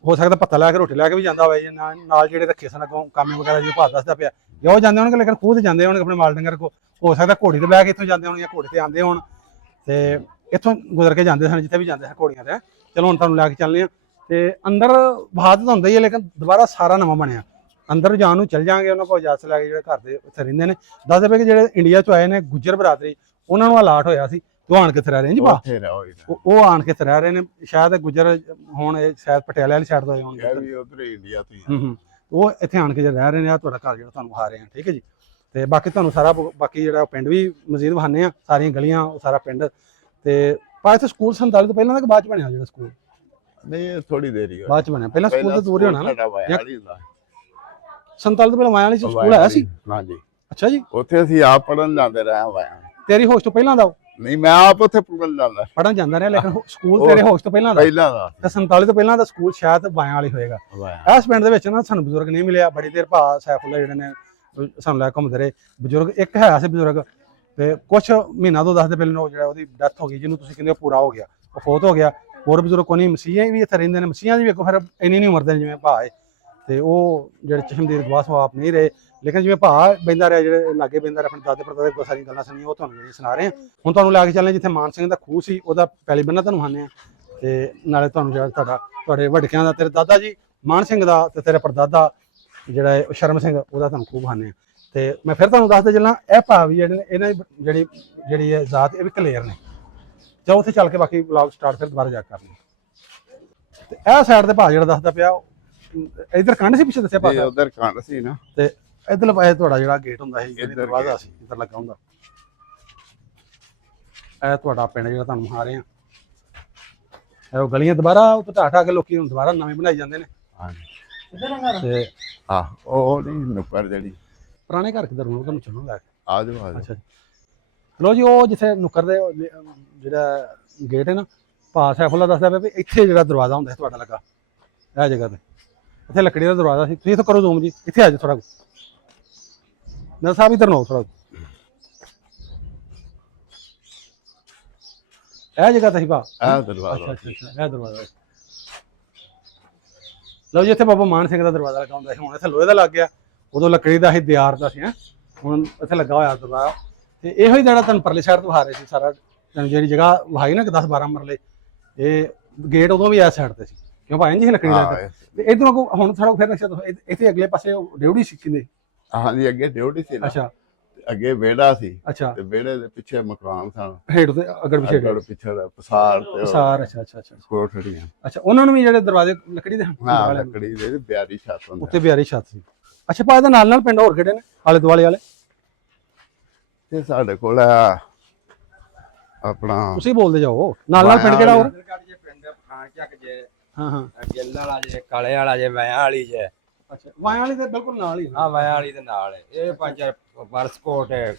ਹੋ ਸਕਦਾ ਪੱਤਾ ਲੈ ਕੇ ਰੋਟੀ ਲੈ ਕੇ ਵੀ ਜਾਂਦਾ ਹੋਵੇ ਨਾਲ ਜਿਹੜੇ ਰੱਖੇ ਸਨ ਅੱਗੋਂ ਕਾਮੇ ਵਗੈਰਾ ਜਿਵੇਂ ਭਾ ਦੱਸਦਾ ਪਿਆ ਜਾਂ ਉਹ ਜਾਂਦੇ ਹੋਣਗੇ ਲੇਕਿਨ ਖੂਹ ਤੇ ਜਾਂਦੇ ਹੋਣਗੇ ਆਪਣੇ ਮਾਲ ਡੰਗਰ ਕੋ। ਹੋ ਸਕਦਾ ਘੋੜੀ ਤੇ ਬਹਿ ਕੇ ਇੱਥੋਂ ਜਾਂਦੇ ਹੋਣਗੇ ਘੋੜੇ ਤੇ ਆਉਂਦੇ ਹੋਣ ਤੇ ਇੱਥੋਂ ਗੁਜ਼ਰ ਕੇ ਜਾਂਦੇ ਸਨ ਜਿੱਥੇ ਵੀ ਜਾਂਦੇ ਸਨ ਘੋੜੀਆਂ ਤੇ। ਚਲੋ ਹੁਣ ਤੁਹਾਨੂੰ ਲੈ ਕੇ ਚੱਲਦੇ ਆ ਤੇ ਅੰਦਰ ਬਾਤ ਤਾਂ ਹੁੰਦਾ ਹੀ ਹੈ ਲੇਕਿਨ ਦੁਬਾਰਾ ਸਾਰਾ ਨਵਾਂ ਬਣਿਆ। ਅੰਦਰ ਜਾਣ ਨੂੰ ਚੱਲ ਜਾਾਂਗੇ ਉਹਨਾਂ ਕੋਲ ਇਜਾਜ਼ਤ ਲੈ ਕੇ ਜਿਹੜੇ ਘਰ ਦੇ ਉੱਥੇ ਰਹਿੰਦੇ ਨੇ। ਦੱਸਦੇ ਪਏ ਕਿ ਜਿਹੜੇ ਇੰਡੀਆ ਚੋਂ ਆਏ ਨੇ ਗੁੱਜਰ ਬਰਾਦਰੀ ਉਹਨਾਂ ਨੂੰ ਅਲਾਟ ਹੋਇਆ ਸੀ ਤੇ ਆਣ ਕੇ ਇੱਥੇ ਰਹਿ ਰਹੇ ਨੇ ਜੀ ਬਾ। ਉਹ ਆਣ ਕੇ ਇੱਥੇ ਰਹਿ ਰਹੇ ਨੇ। ਸ਼ਾਇਦ ਗੁੱਜਰ ਹੁਣ ਸ਼ਾਇਦ ਪਟਿਆਲੇ ਵਾਲੀ ਸਾਈਡ ਤੋਂ ਆਏ ਹੋਣਗੇ। ਇੰਡੀਆ ਤੋਂ ਉਹ ਇੱਥੇ ਆਣ ਕੇ ਜੇ ਰਹਿ ਰਹੇ ਨੇ। ਆ ਤੁਹਾਡਾ ਘਰ ਜਿਹੜਾ ਤੁਹਾਨੂੰ ਵਿਖਾ ਰਹੇ ਆ ਠੀਕ ਹੈ ਜੀ। ਤੇ ਬਾਕੀ ਤੁਹਾਨੂੰ ਸਾਰਾ ਬਾਕੀ ਜਿਹੜਾ ਪਿੰਡ ਵੀ ਮਜ਼ੀਦ ਵਿਖਾਉਂਦੇ ਆ ਸਾਰੀਆਂ ਗਲੀਆਂ ਉਹ ਸਾਰਾ ਪਿੰਡ। ਤੇ ਪਰ ਇੱਥੇ ਸਕੂਲ 47 ਤੋਂ ਪਹਿਲਾਂ ਦਾ ਕਿ ਬਾਅਦ ਚ ਬਣਿਆ ਜਿਹੜਾ ਸਕੂਲ? ਨਹੀਂ ਥੋੜੀ ਦੇਰ ਹੀ ਬਾਅਦ ਚ ਬਣਿਆ। ਪਹਿਲਾਂ ਸਕੂਲ ਤਾਂ ਦੂਰ ਹੀ ਹੋਣਾ ਨਾ। 47 ਤੋਂ ਪਹਿਲਾਂ ਵਾਇਆ ਵਾਲੀ ਸਕੂਲ ਆਇਆ ਸੀ? ਹਾਂਜੀ। ਅੱਛਾ ਜੀ ਉੱਥੇ ਅਸੀਂ ਆਪ ਪੜਨ ਜਾਂਦੇ ਰਹੇ ਵਾਇਆ। ਤੇਰੀ ਹੋਸ਼ ਤੋਂ ਪਹਿਲਾਂ ਦਾ? ਨਹੀਂ ਮੈਂ ਆਪ ਉੱਥੇ ਪੜਨ ਜਾਂਦਾ ਰਿਹਾ ਲੇਕਿਨ ਸਕੂਲ ਤੇਰੇ ਹੋਸ਼ ਤੋਂ ਪਹਿਲਾਂ ਦਾ? ਤੇ 47 ਤੋਂ ਪਹਿਲਾਂ ਦਾ ਸਕੂਲ ਸ਼ਾਇਦ ਵਾਇਆ ਵਾਲੀ ਹੋਏਗਾ। ਇਸ ਪਿੰਡ ਦੇ ਵਿੱਚ ਨਾ ਸਾਨੂੰ ਬਜ਼ੁਰਗ ਨਹੀਂ ਮਿਲਿਆ ਬੜੀ ਦੇਰ। ਭਾ ਸੈਫੁੱਲਾ ਜਿਹੜੇ ਨੇ ਸਾਨੂੰ ਲੈ ਘੁੰਮਦੇ ਰਹੇ ਬਜ਼ੁਰਗ। ਇੱਕ ਹੈ ਸੀ ਬਜ਼ੁਰਗ ਤੇ ਕੁਛ ਮਹੀਨਾ ਤੋਂ ਦੱਸਦੇ ਪਹਿਲਾਂ ਜਿਹੜਾ ਉਹਦੀ ਡੈਥ ਹੋ ਗਈ ਜਿਹਨੂੰ ਤੁਸੀਂ ਕਹਿੰਦੇ ਪੂਰਾ ਹੋ ਗਿਆ ਉਹ ਫੌਤ ਹੋ ਗਿਆ। ਹੋਰ ਬਜ਼ੁਰਗ ਕੋਈ ਨਹੀਂ। ਮਸੀਹਾਂ ਵੀ ਇੱਥੇ ਰਹਿੰਦੇ ਨੇ। ਮਸੀਹਾਂ ਦੀ ਵੇਖੋ ਫਿਰ ਇੰਨੀ ਨਹੀਂ ਉਮਰ ਦੇ ਜਿਵੇਂ ਭਾ ਹੈ ਤੇ ਉਹ ਜਿਹੜੇ ਚਸ਼ਮਦੀਦ ਗਵਾਹ ਸਵਾਪ ਨਹੀਂ ਰਹੇ ਲੇਕਿਨ ਜਿਵੇਂ ਭਾ ਬਹਿੰਦਾ ਰਿਹਾ ਜਿਹੜੇ ਲਾਗੇ ਬਹਿੰਦਾ ਰਿਹਾ ਆਪਣੇ ਦਾਦੇ ਪੜਦਾਦੇ ਬਹੁਤ ਸਾਰੀਆਂ ਗੱਲਾਂ ਸੁਣੀਆਂ ਉਹ ਤੁਹਾਨੂੰ ਜਿਹੜੀ ਸੁਣਾ ਰਹੇ ਹਾਂ। ਹੁਣ ਤੁਹਾਨੂੰ ਲੈ ਕੇ ਚੱਲਣੇ ਜਿੱਥੇ ਮਾਨ ਸਿੰਘ ਦਾ ਖੂਹ ਸੀ ਉਹਦਾ ਪਹਿਲੀ ਬੰਨਾ ਤੁਹਾਨੂੰ ਖਾਂਦੇ ਆ ਤੇ ਨਾਲੇ ਤੁਹਾਨੂੰ ਜਿਹੜਾ ਤੁਹਾਡੇ ਵੱਡਕਿਆਂ ਦਾ ਤੇਰੇ ਦਾਦਾ ਜੀ ਮਾਨ ਸਿੰਘ ਦਾ ਤੇ ਤੇਰੇ ਪੜਦਾਦਾ ਜਿਹੜਾ ਸ਼ਰਮ ਸਿੰਘ ਉਹਦਾ ਤੁਹਾਨੂੰ ਖੂਹ ਖਾਂਦੇ ਆ। ਤੇ ਮੈਂ ਫਿਰ ਤੁਹਾਨੂੰ ਦੱਸਦਾ ਚੱਲਾਂ ਇਹ ਭਾ ਵੀ ਜਿਹੜੇ ਨੇ ਇਹਨਾਂ ਦੀ ਜਿਹੜੀ ਇਹ ਜ਼ਾਤ ਇਹ ਵੀ ਕਲੇਰ ਨੇ। ਜਾਓ ਉੱਥੇ ਚੱਲ ਕੇ ਬਾਕੀ ਵਲੌਗ ਸਟਾਰਟ ਫਿਰ ਦੁਬਾਰਾ ਜਾ ਕਰਨੀ। ਤੇ ਇਹ ਸਾਈਡ ਤੇ ਭਾ ਜਿਹੜਾ ਦੱਸਦਾ ਪਿਆ ਇਧਰ ਕੰਧ ਸੀ ਪਿੱਛੇ ਦੱਸਿਆ ਭਾ ਉਧਰ ਕੰਧ ਸੀ ਨਾ ਤੇ ਇਧਰ ਪਾਸੇ ਤੁਹਾਡਾ ਜਿਹੜਾ ਗੇਟ ਹੁੰਦਾ ਸੀ ਜਿਹੜਾ ਦਰਵਾਜ਼ਾ ਸੀ ਇੱਧਰ ਲੱਗਾ ਹੁੰਦਾ। ਇਹ ਤੁਹਾਡਾ ਪਿੰਡ ਜਿਹੜਾ ਤੁਹਾਨੂੰ ਵਿਖਾ ਰਹੇ ਆ। ਇਹ ਉਹ ਗਲੀਆਂ ਦੁਬਾਰਾ ਉਹ ਢਾਹ ਕੇ ਲੋਕੀ ਹੁਣ ਦੁਬਾਰਾ ਨਵੇਂ ਬਣਾਈ ਜਾਂਦੇ ਨੇ। ਹਾਂਜੀ ਤੇ ਉਹ ਨਹੀਂ ਨੁੱਕਰ ਜਿਹੜੀ ਪੁਰਾਣੇ ਘਰ ਕਿੱਧਰ ਨੂੰ ਤੁਹਾਨੂੰ ਚੱਲੂਗਾ ਆ ਜਾਓ। ਅੱਛਾ ਲੋ ਜੀ ਉਹ ਜਿੱਥੇ ਨੁੱਕਰ ਦੇ ਜਿਹੜਾ ਗੇਟ ਹੈ ਨਾ ਭਾ ਸੈਫੁੱਲਾ ਦੱਸਦਾ ਪਿਆ ਵੀ ਇੱਥੇ ਜਿਹੜਾ ਦਰਵਾਜ਼ਾ ਹੁੰਦਾ ਤੁਹਾਡਾ ਲੱਗਾ ਇਹ ਜਗ੍ਹਾ ਤੇ ਇੱਥੇ ਲੱਕੜੀ ਦਾ ਦਰਵਾਜ਼ਾ ਸੀ। ਤੁਸੀਂ ਇੱਥੋਂ ਕਰੋ ਜ਼ੂਮ ਜੀ ਇੱਥੇ ਆ ਜਾਓ ਥੋੜਾ ਨਾ ਸਾਹਿਬ ਇੱਧਰ ਨੂੰ ਥੋੜਾ। ਇਹ ਜਗ੍ਹਾ ਤੇ ਸੀ ਭਾ ਇਹ ਦਰਵਾਜ਼ਾ। ਅੱਛਾ ਇਹ ਦਰਵਾਜ਼ਾ। ਲਓ ਜੀ ਇੱਥੇ ਬਾਬਾ ਮਾਨ ਸਿੰਘ ਦਾ ਦਰਵਾਜ਼ਾ ਲੱਗਾ ਹੁੰਦਾ ਸੀ। ਹੁਣ ਇੱਥੇ ਲੋਹੇ ਦਾ ਲੱਗ ਗਿਆ। ਉਦੋਂ ਲੱਕੜੀ ਦਾ ਸੀ ਦਿਆਰ ਦਾ ਸੀ। ਹੁਣ ਇੱਥੇ ਲੱਗਾ ਹੋਇਆ ਦਰਵਾਜ਼ਾ ਤੇ ਇਹੋ ਹੀ ਜਿਹੜਾ ਤੁਹਾਨੂੰ ਪਰਲੇ ਸਾਈਡ ਤੋਂ ਵਿਖਾ ਰਹੇ ਸੀ ਸਾਰਾ ਜਿਹੜੀ ਜਗ੍ਹਾ ਵਿਖਾਈ ਨਾ 10-12 ਮਰਲੇ ਇਹ ਗੇਟ ਉਦੋਂ ਵੀ ਇਸ ਸਾਈਡ ਤੇ ਸੀ ਕਿਉਂ ਭਾਈ ਜੀ ਲੱਕੜੀ ਦਾ ਤੇ ਇਧਰੋਂ ਹੁਣ ਥੋੜਾ ਫਿਰ ਨਕਸ਼ਾ ਇੱਥੇ ਅਗਲੇ ਪਾਸੇ ਡਿਊਟੀ ਸੀ ਕਿੰਦੇ। ਹਾਂਜੀ ਅੱਗੇ ਡਿਊਟੀ ਸੀ। ਅੱਛਾ ਅੱਗੇ ਵਿਹੜਾ ਸੀ। ਅੱਛਾ ਤੇ ਵਿਹੜੇ ਦੇ ਪਿੱਛੇ ਮਕਾਨ ਸਨ। ਹੇਠ ਤੇ ਅਗੜ ਪਿੱਛੇ ਪਿੱਛੇ ਦਾ ਪਸਾਰ ਤੇ ਅੱਛਾ ਕੋਠੜੀਆਂ। ਅੱਛਾ ਉਹਨਾਂ ਨੂੰ ਵੀ ਜਿਹੜੇ ਦਰਵਾਜ਼ੇ ਲੱਕੜੀ ਦੇ ਹਾਂ ਲੱਕੜੀ ਦੇ ਬਿਆਰੀ ਛੱਤ ਹੁੰਦੀ ਉੱਤੇ ਬਿਆਰੀ ਛੱਤ ਸੀ। ਅੱਛਾ ਪਾ ਇਹਦੇ ਨਾਲ ਪਿੰਡ ਹੋਰ ਕਿਹੜੇ ਨੇ ਆਲੇ ਦੁਆਲੇ ਵਾਲੇ? ਤੇ ਸਾਡੇ ਕੋਲ ਆਪਣਾ ਤੁਸੀਂ ਬੋਲਦੇ ਜਾਓ ਨਾਲ ਪਿੰਡ ਕਿਹੜਾ ਹੋਰ? ਮੁੰਡੇ ਪਠਾਨ ਚੱਕ ਜੇ ਹਾਂ ਗਿੱਲ ਵਾਲਾ ਜੇ ਕਾਲੇ ਵਾਲਾ ਜੇ ਵਿਆਹ ਵਾਲੀ ਜੇ ਅੱਛਾ ਵਾਇਆ ਵਾਲੀ ਦੇ ਬਿਲਕੁਲ ਨਾਲ ਹੀ ਆ ਵਿਆਹ ਵਾਲੀ ਦੇ ਨਾਲ ਹੈ। ਇਹ ਪੰਜ ਵਰਸਕੋਟ ਹੈ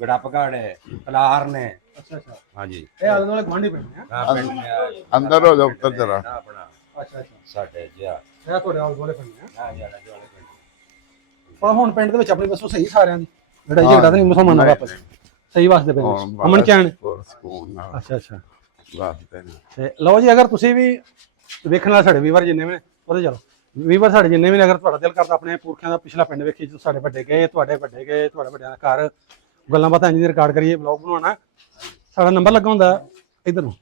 ਗੜਪਗੜ ਹੈ ਕਲਾਰ ਨੇ ਅੱਛਾ ਅੱਛਾ ਹਾਂਜੀ ਇਹ ਆਲੇ ਦੁਆਲੇ ਗਵਾਂਢੀ ਪੈਂਦੇ ਆ ਆ ਪਿੰਡ ਨੇ ਆ ਅੰਦਰ ਹੋ ਜਾ ਉੱਤਰ ਜਰਾ ਆਪਣਾ ਅੱਛਾ ਅੱਛਾ ਸਾਡੇ ਜਿਆ ਇਹ ਤੁਹਾਡੇ ਆਲੇ ਦੁਆਲੇ ਪੈਂਦੇ ਆ ਆ ਜਾਣਾ ਜੋਲੇ ਪਿੰਡ ਪਰ ਹੁਣ ਪਿੰਡ ਦੇ ਵਿੱਚ ਆਪਣੀ ਵਸੋਂ ਸਹੀ ਸਾਰਿਆਂ ਦੀ ਲੜਾਈ ਝਗੜਾ ਤਾਂ ਨਹੀਂ ਮੁਸਲਮਾਨਾਂ ਦਾ ਆਪਸ ਸਹੀ ਵਾਸਤੇ ਪੈਂਦੇ ਅਮਨ ਚੈਨ ਹੋਰ ਸਕੂਨ ਨਾਲ ਅੱਛਾ ਅੱਛਾ ਵਾਸਤੇ ਨੇ। ਤੇ ਲਓ ਜੀ ਅਗਰ ਤੁਸੀਂ ਵੀ ਵੇਖਣ ਵਾਲੇ ਸਾਡੇ ਵੀਵਰ ਜਿੰਨੇ ਵੀ ਨੇ ਉਹਦੇ ਚਲੋ ਵੀਵਰ ਸਾਡੇ ਜਿੰਨੇ ਵੀ ਨੇ ਅਗਰ ਤੁਹਾਡਾ ਦਿਲ ਕਰਦਾ ਆਪਣੇ ਪੁਰਖਿਆਂ ਦਾ ਪਿਛਲਾ ਪਿੰਡ ਵੇਖੀ ਜਦੋਂ ਸਾਡੇ ਵੱਡੇ ਗਏ ਤੁਹਾਡੇ ਵੱਡੇ ਗਏ ਤੁਹਾਡੇ ਵੱਡਿਆਂ ਦਾ ਘਰ ਗੱਲਾਂ ਬਾਤਾਂ ਇੰਜ ਦੀ ਰਿਕਾਰਡ ਕਰੀਏ ਵਲੌਗ ਬਣਾਉਣਾ ਸਾਡਾ ਨੰਬਰ ਲੱਗਾ ਹੁੰਦਾ ਇਧਰ ਨੂੰ